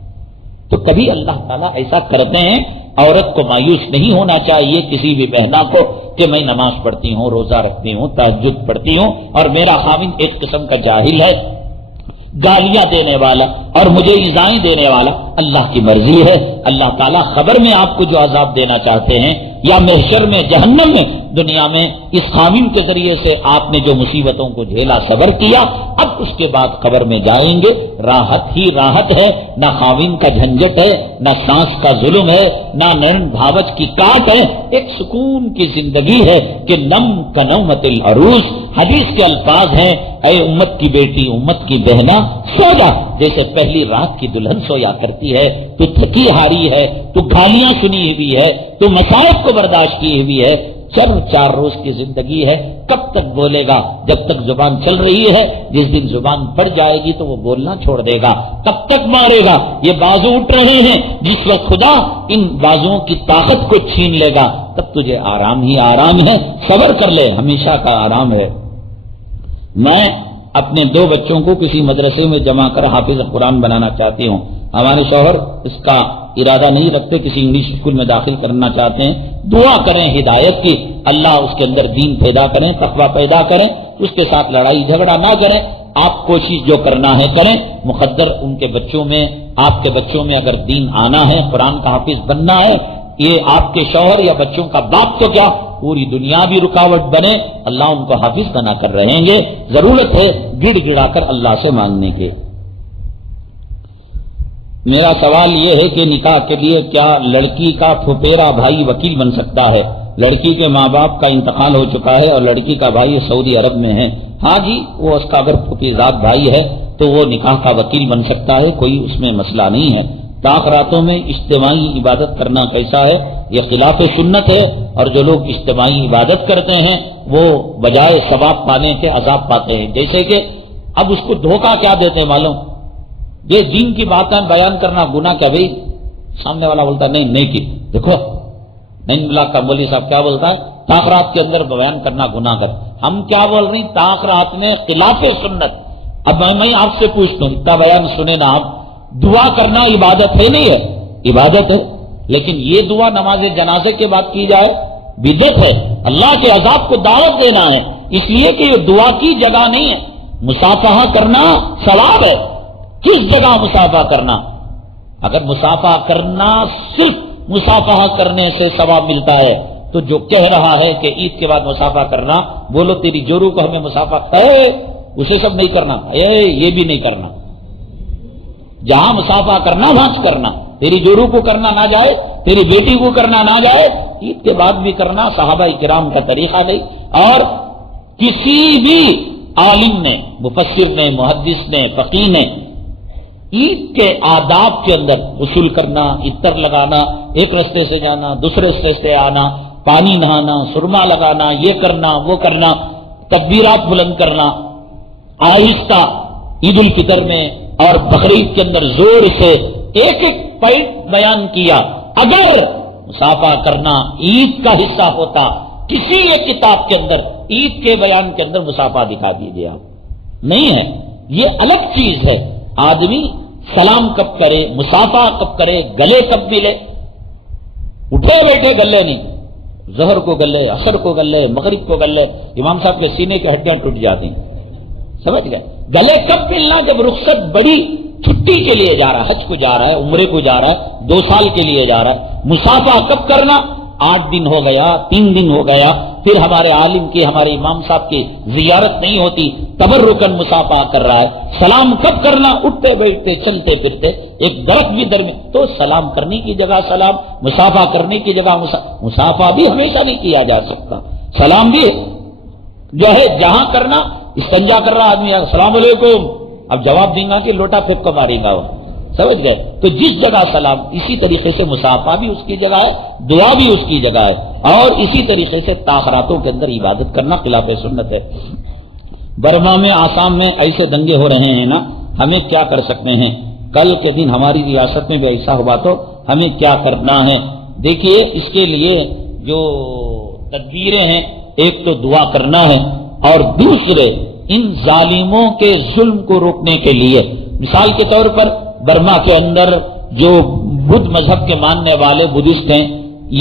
تو کبھی اللہ تعالیٰ ایسا کرتے ہیں، عورت کو مایوس نہیں ہونا چاہیے کسی بھی بہنا کو کہ میں نماز پڑھتی ہوں، روزہ رکھتی ہوں، تہجد پڑھتی ہوں اور میرا خاوند ایک قسم کا جاہل ہے، گالیاں دینے والا اور مجھے ایذائیں دینے والا۔ اللہ کی مرضی ہے، اللہ تعالیٰ خبر میں آپ کو جو عذاب دینا چاہتے ہیں یا محشر میں جہنم میں دنیا میں اس خاوند کے ذریعے سے آپ نے جو مصیبتوں کو جھیلا صبر کیا، اب اس کے بعد قبر میں جائیں گے راحت ہی راحت ہے، نہ خاوند کا جھنجٹ ہے، نہ سانس کا ظلم ہے، نہ نرن بھاوچ کی کاٹ ہے، ایک سکون کی زندگی ہے کہ نم کنومت العروس۔ حدیث کے الفاظ ہیں، اے امت کی بیٹی، امت کی بہنا، سو جا جیسے پہلی رات کی دلہن سویا کرتی ہے۔ تو تھکی ہاری ہے، تو گالیاں سنی ہوئی ہے، تو مصائب کو برداشت کی ہوئی ہے، چار روز کی زندگی ہے، کب تک بولے گا؟ جب تک زبان چل رہی ہے، جس دن زبان پڑ جائے گی تو وہ بولنا چھوڑ دے گا۔ کب تک مارے گا؟ یہ بازو اٹھ رہے ہیں، جس وقت خدا ان بازوؤں کی طاقت کو چھین لے گا تب تجھے آرام ہی آرام ہے، صبر کر لے، ہمیشہ کا آرام ہے۔ میں اپنے 2 بچوں کو کسی مدرسے میں جمع کر حافظ قرآن بنانا چاہتی ہوں۔ ہمارے شوہر اس کا ارادہ نہیں رکھتے، کسی انگلش اسکول میں داخل کرنا چاہتے ہیں۔ دعا کریں ہدایت کی، اللہ اس کے اندر دین پیدا کریں، تقویٰ پیدا کریں، اس کے ساتھ لڑائی جھگڑا نہ کریں۔ آپ کوشش جو کرنا ہے کریں، مقدر ان کے بچوں میں، آپ کے بچوں میں اگر دین آنا ہے، قرآن کا حافظ بننا ہے، یہ آپ کے شوہر یا بچوں کا باپ تو کیا پوری دنیا بھی رکاوٹ بنے، اللہ ان کو حافظ بنا کر رہیں گے۔ ضرورت ہے گڑ گڑا کر اللہ سے مانگنے کے۔ میرا سوال یہ ہے کہ نکاح کے لیے کیا لڑکی کا پھپھیرا بھائی وکیل بن سکتا ہے؟ لڑکی کے ماں باپ کا انتقال ہو چکا ہے اور لڑکی کا بھائی سعودی عرب میں ہے۔ ہاں جی، وہ اس کا اگر پھوپھیزاد بھائی ہے تو وہ نکاح کا وکیل بن سکتا ہے، کوئی اس میں مسئلہ نہیں ہے۔ طاق راتوں میں اجتماعی عبادت کرنا کیسا ہے؟ یہ خلاف سنت ہے، اور جو لوگ اجتماعی عبادت کرتے ہیں وہ بجائے ثواب پانے کے عذاب پاتے ہیں۔ جیسے کہ اب اس کو دھوکہ کیا دیتے ہیں معلوم؟ یہ دین کی باتیں بیان کرنا گناہ کیا بھائی؟ سامنے والا بولتا نہیں کی، دیکھو نہیں ملا کا مولوی صاحب کیا بولتا ہے؟ تاخرات کے اندر بیان کرنا گناہ کر۔ ہم کیا بول رہی؟ تاخرات میں خلاف سنت۔ اب میں آپ سے پوچھتا ہوں، اتنا بیان سنے نا آپ، دعا کرنا عبادت ہے نہیں ہے؟ عبادت ہے، لیکن یہ دعا نماز جنازے کے بعد کی جائے بدعت ہے، اللہ کے عذاب کو دعوت دینا ہے، اس لیے کہ یہ دعا کی جگہ نہیں ہے۔ مصافحہ کرنا ثواب ہے۔ کس جگہ مصافحہ کرنا؟ اگر مصافحہ کرنا صرف مصافحہ کرنے سے ثواب ملتا ہے تو جو کہہ رہا ہے کہ عید کے بعد مصافحہ کرنا، بولو تیری جورو کو ہمیں مصافحہ اسے سب نہیں کرنا، یہ بھی نہیں کرنا۔ جہاں مصافحہ کرنا وہاں کرنا، تیری جورو کو کرنا نہ جائے، تیری بیٹی کو کرنا نہ جائے، عید کے بعد بھی کرنا صحابہ کرام کا طریقہ نہیں۔ اور کسی بھی عالم نے، مفسر نے، محدث نے، فقیہ نے عید کے آداب کے اندر غسل کرنا، عطر لگانا، ایک رستے سے جانا، دوسرے رستے سے آنا، پانی نہانا، سرما لگانا، یہ کرنا وہ کرنا، تکبیرات بلند کرنا، آہستہ عید الفطر میں اور بقرعید کے اندر زور سے ایک ایک پوائنٹ بیان کیا۔ اگر مصافحہ کرنا عید کا حصہ ہوتا، کسی ایک کتاب کے اندر عید کے بیان کے اندر مصافحہ دکھا دیجیے آپ، نہیں ہے۔ یہ الگ چیز ہے۔ آدمی سلام کب کرے، مصافحہ کب کرے، گلے کب ملے، اٹھے بیٹھے گلے نہیں، ظہر کو گلے، عصر کو گلے، مغرب کو گلے، امام صاحب کے سینے کی ہڈیاں ٹوٹ جاتی ہیں، سمجھ گئے؟ گلے کب ملنا؟ جب رخصت بڑی چھٹی کے لیے جا رہا ہے، حج کو جا رہا ہے، عمرے کو جا رہا ہے، 2 سال کے لیے جا رہا ہے۔ مصافحہ کب کرنا؟ 8 دن ہو گیا، 3 دن ہو گیا، پھر ہمارے عالم کی، ہمارے امام صاحب کی زیارت نہیں ہوتی، تبرکن مصافحہ کر رہا ہے۔ سلام کب کرنا؟ اٹھتے بیٹھتے چلتے پھرتے، ایک درخت بھی درمیان، تو سلام کرنے کی جگہ سلام، مصافحہ کرنے کی جگہ مصافحہ بھی ہمیشہ نہیں کیا جا سکتا۔ سلام بھی جو ہے جہاں کرنا، استنجا کر رہا آدمی السلام علیکم، اب جواب دیں گا کہ لوٹا پھینک کو مارے گا وہ، سمجھ گئے؟ تو جس جگہ سلام، اسی طریقے سے مصافحہ بھی اس کی جگہ ہے، دعا بھی اس کی جگہ ہے، اور اسی طریقے سے تاخراتوں کے اندر عبادت کرنا خلاف سنت ہے۔ برما میں، آسام میں ایسے دنگے ہو رہے ہیں نا، ہمیں کیا کر سکتے ہیں؟ کل کے دن ہماری ریاست میں بھی ایسا ہوا تو ہمیں کیا کرنا ہے؟ دیکھیے، اس کے لیے جو تدبیریں ہیں، ایک تو دعا کرنا ہے، اور دوسرے ان ظالموں کے ظلم کو روکنے کے لیے، مثال کے طور پر برما کے اندر جو بدھ مذہب کے ماننے والے بدھسٹ ہیں،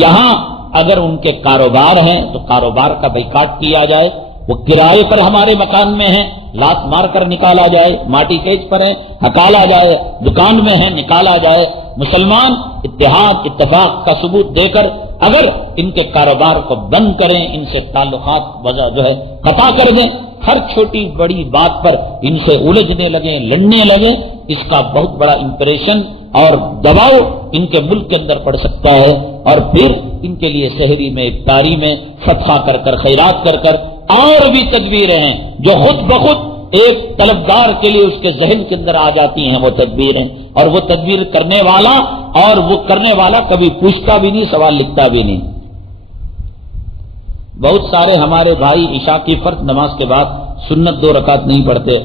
یہاں اگر ان کے کاروبار ہیں تو کاروبار کا بائیکاٹ کیا جائے، وہ کرائے پر ہمارے مکان میں ہیں، لات مار کر نکالا جائے، ماٹی تیج پر ہے ہکالا جائے، دکان میں ہے نکالا جائے۔ مسلمان اتحاد اتفاق کا ثبوت دے کر اگر ان کے کاروبار کو بند کریں، ان سے تعلقات جو ہے قطع کر دیں، ہر چھوٹی بڑی بات پر ان سے الجھنے لگیں، لڑنے لگیں، اس کا بہت بڑا امپریشن اور دباؤ ان کے ملک کے اندر پڑ سکتا ہے، اور پھر ان کے لیے شہری میں افطاری میں صدقہ کر کر خیرات کر کر اور بھی تدبیریں ہیں جو خود بخود ایک طلبگار کے لیے اس کے ذہن کے اندر آ جاتی ہیں، وہ تدبیریں، اور وہ تدبیر کرنے والا کبھی پوچھتا بھی نہیں، سوال لکھتا بھی نہیں۔ بہت سارے ہمارے بھائی عشاء کی فرض نماز کے بعد سنت 2 رکعت نہیں پڑھتے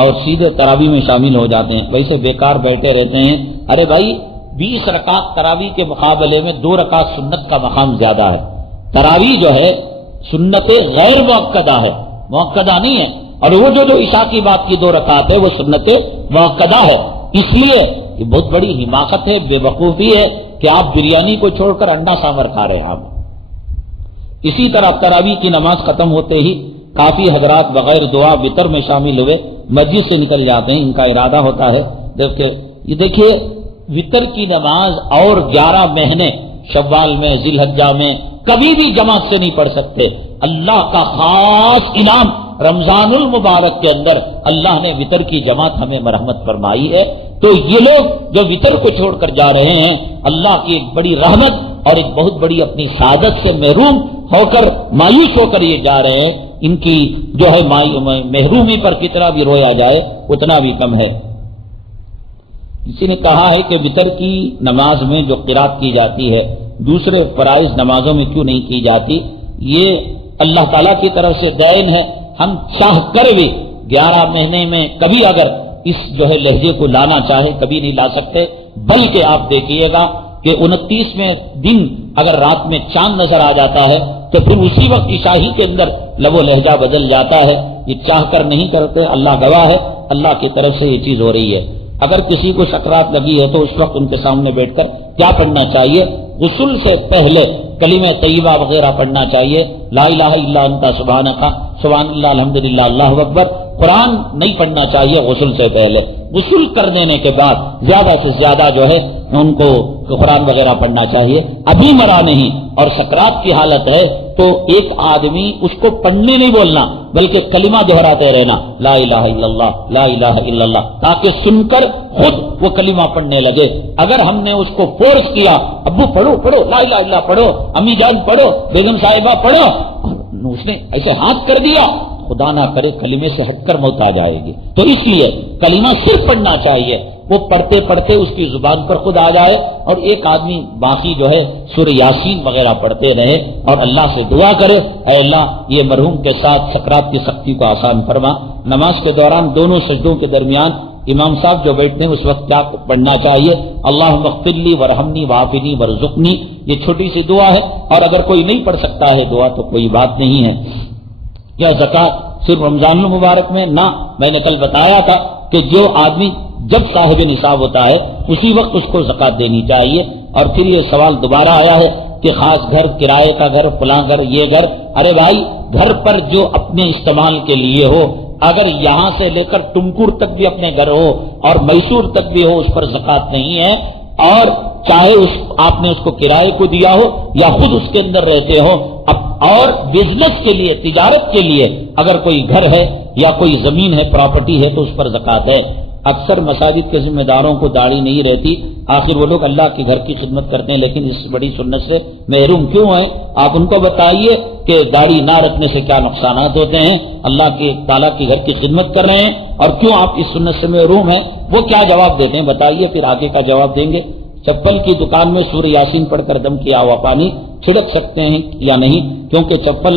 اور سیدھے تراویح میں شامل ہو جاتے ہیں، ویسے بیکار بیٹھے رہتے ہیں۔ ارے بھائی 20 رکعت تراویح کے مقابلے میں 2 رکعت سنت کا مقام زیادہ ہے۔ تراویح جو ہے سنت غیر موقدہ ہے، موقدہ نہیں ہے، اور وہ جو عشاء کی بات کی 2 رکعت ہے وہ سنت موقدہ ہے۔ اس لیے یہ بہت بڑی حماقت ہے، بے وقوفی ہے کہ آپ بریانی کو چھوڑ کر انڈا سامبر کھا رہے ہیں آپ۔ اسی طرح تراویح کی نماز ختم ہوتے ہی کافی حضرات بغیر دعا وتر میں شامل ہوئے مسجد سے نکل جاتے ہیں، ان کا ارادہ ہوتا ہے یہ دیکھیے وتر کی نماز اور 11 مہینے شوال میں ذی الحجہ میں کبھی بھی جماعت سے نہیں پڑھ سکتے۔ اللہ کا خاص انعام رمضان المبارک کے اندر اللہ نے وتر کی جماعت ہمیں مرحمت فرمائی ہے، تو یہ لوگ جو وتر کو چھوڑ کر جا رہے ہیں اللہ کی ایک بڑی رحمت اور ایک بہت بڑی اپنی سعادت سے محروم ہو کر مایوس ہو کر یہ جا رہے ہیں، ان کی جو ہے محرومی پر کتنا بھی رویا جائے اتنا بھی کم ہے۔ کسی نے کہا ہے کہ وتر کی نماز میں جو قرات کی جاتی ہے دوسرے فرائض نمازوں میں کیوں نہیں کی جاتی؟ یہ اللہ تعالیٰ کی طرف سے دین ہے، ہم چاہ کر بھی 11 مہینے میں کبھی اگر اس جو ہے لہجے کو لانا چاہے کبھی نہیں لا سکتے، بلکہ آپ دیکھیے گا کہ 29ویں دن اگر رات میں چاند نظر آ جاتا ہے تو پھر اسی وقت عشاء کے اندر لب و لہجہ بدل جاتا ہے۔ یہ چاہ کر نہیں کرتے، اللہ گواہ ہے، اللہ کی طرف سے یہ چیز ہو رہی ہے۔ اگر کسی کو سکرات لگی ہے تو اس وقت ان کے سامنے بیٹھ کر کیا پڑھنا چاہیے؟ غسل سے پہلے کلمہ طیبہ وغیرہ پڑھنا چاہیے، لا الہ الا انت سبحانک، سبحان اللہ، الحمدللہ، اللہ اکبر۔ قرآن نہیں پڑھنا چاہیے غسل سے پہلے، غسل کر دینے کے بعد زیادہ سے زیادہ جو ہے ان کو قرآن وغیرہ پڑھنا چاہیے۔ ابھی مرا نہیں اور سکرات کی حالت ہے تو ایک آدمی اس کو پڑھنے نہیں بولنا بلکہ کلمہ دہراتے رہنا، لا الہ الا اللہ، لا الہ الا اللہ، تاکہ سن کر خود وہ کلمہ پڑھنے لگے۔ اگر ہم نے اس کو فورس کیا ابو پڑھو پڑھو لا الہ الا اللہ پڑھو، امی جان پڑھو، بیگم صاحبہ پڑھو، اس نے ایسے ہاتھ کر دیا، خدا نہ کرے کلمے سے ہٹ کر موت آ جائے گی۔ تو اس لیے کلمہ صرف پڑھنا چاہیے، وہ پڑھتے پڑھتے اس کی زبان پر خود آ جائے، اور ایک آدمی باقی جو ہے سورہ یاسین وغیرہ پڑھتے رہے اور اللہ سے دعا کرے، اے اللہ یہ مرحوم کے ساتھ سکرات کی سختی کو آسان فرما۔ نماز کے دوران دونوں سجدوں کے درمیان امام صاحب جو بیٹھتے ہیں اس وقت کیا پڑھنا چاہیے؟ اللہم اغفر لی ورحمنی وعافنی ورزقنی، یہ چھوٹی سی دعا ہے، اور اگر کوئی نہیں پڑھ سکتا ہے دعا تو کوئی بات نہیں ہے۔ کیا زکوٰۃ صرف رمضان المبارک میں؟ نہ، میں نے کل بتایا تھا کہ جو آدمی جب صاحب نصاب ہوتا ہے اسی وقت اس کو زکوٰۃ دینی چاہیے۔ اور پھر یہ سوال دوبارہ آیا ہے کہ خاص گھر، کرائے کا گھر، فلاں گھر، یہ گھر، ارے بھائی گھر پر جو اپنے استعمال کے لیے ہو، اگر یہاں سے لے کر ٹمکور تک بھی اپنے گھر ہو اور میسور تک بھی ہو، اس پر زکوٰۃ نہیں ہے، اور چاہے آپ نے اس کو کرائے کو دیا ہو یا خود اس کے اندر رہتے ہو، اور بزنس کے لیے، تجارت کے لیے اگر کوئی گھر ہے یا کوئی زمین ہے، پراپرٹی ہے، تو اس پر زکوٰۃ ہے۔ اکثر مساجد کے ذمہ داروں کو داڑھی نہیں رہتی، آخر وہ لوگ اللہ کے گھر کی خدمت کرتے ہیں لیکن اس بڑی سنت سے محروم کیوں ہیں؟ آپ ان کو بتائیے کہ داڑھی نہ رکھنے سے کیا نقصانات ہوتے ہیں، اللہ کے تعالیٰ کے گھر کی خدمت کر رہے ہیں اور کیوں آپ اس سنت سے محروم ہیں؟ وہ کیا جواب دیتے ہیں بتائیے، پھر آگے کا جواب دیں گے۔ چپل کی دکان میں سورہ یاسین پڑھ کر دم کیا ہوا پانی چھڑک سکتے ہیں یا نہیں؟ کیونکہ چپل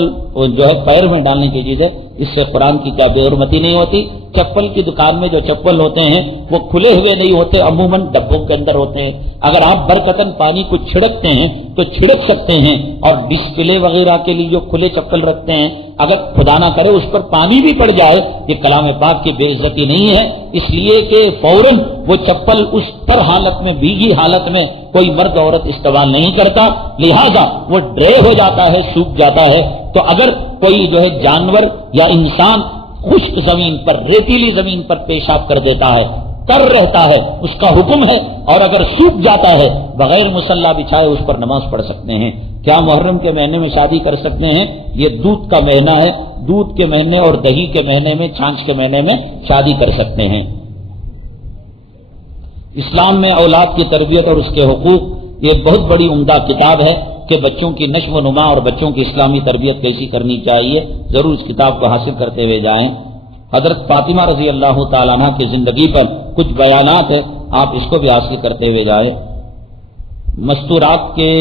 جو ہے پیر میں ڈالنے کی چیز ہے، اس سے قرآن کی کیا بے حرمتی نہیں ہوتی؟ چپل کی دکان میں جو چپل ہوتے ہیں وہ کھلے ہوئے نہیں ہوتے، عموماً ڈبوں کے اندر ہوتے ہیں۔ اگر آپ برکتاً پانی کو چھڑکتے ہیں تو چھڑک سکتے ہیں، اور ڈسپلے وغیرہ کے لیے جو کھلے چپل رکھتے ہیں اگر خدا نہ کرے اس پر پانی بھی پڑ جائے، یہ کلام پاک کی بے عزتی نہیں ہے، اس لیے کہ فوراً وہ چپل اس پر حالت میں، بھیگی حالت میں کوئی مرد عورت استعمال نہیں کرتا، لہذا وہ ڈرے ہو جاتا ہے، سوکھ جاتا ہے۔ تو اگر کوئی جو ہے جانور یا انسان خشک زمین پر، ریتیلی زمین پر پیشاب کر دیتا ہے، تر رہتا ہے، اس کا حکم ہے، اور اگر سوکھ جاتا ہے بغیر مصلی بچھائے اس پر نماز پڑھ سکتے ہیں۔ کیا محرم کے مہینے میں شادی کر سکتے ہیں؟ یہ دودھ کا مہینہ ہے، دودھ کے مہینے اور دہی کے مہینے میں، چھاچھ کے مہینے میں شادی کر سکتے ہیں۔ اسلام میں اولاد کی تربیت اور اس کے حقوق، یہ بہت بڑی عمدہ کتاب ہے کہ بچوں کی نشو و نما اور بچوں کی اسلامی تربیت کیسی کرنی چاہیے، ضرور اس کتاب کو حاصل کرتے ہوئے جائیں۔ حضرت فاطمہ رضی اللہ تعالیٰ عنہ کی زندگی پر کچھ بیانات ہیں، آپ اس کو بھی حاصل کرتے ہوئے جائیں۔ مستورات کے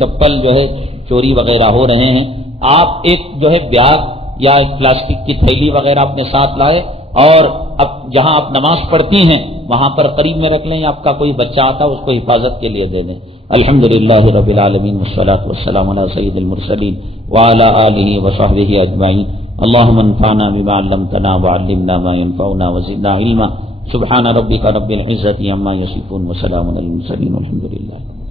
چپل جو ہے چوری وغیرہ ہو رہے ہیں، آپ ایک جو ہے بیگ یا ایک پلاسٹک کی تھیلی وغیرہ اپنے ساتھ لائے اور اب جہاں آپ نماز پڑھتی ہیں وہاں پر قریب میں رکھ لیں، آپ کا کوئی بچہ آتا ہے اس کو حفاظت کے لیے دے دیں۔ الحمدللہ رب العالمین والصلاۃ والسلام علی سید المرسلین وعلی آلہ وصحبہ اجمعین۔ اللہم انفعنا بما علمتنا وعلمنا ما ينفعنا وزدنا علما۔ سبحان ربک رب العزة عما یصفون وسلام علی المرسلین والحمدللہ۔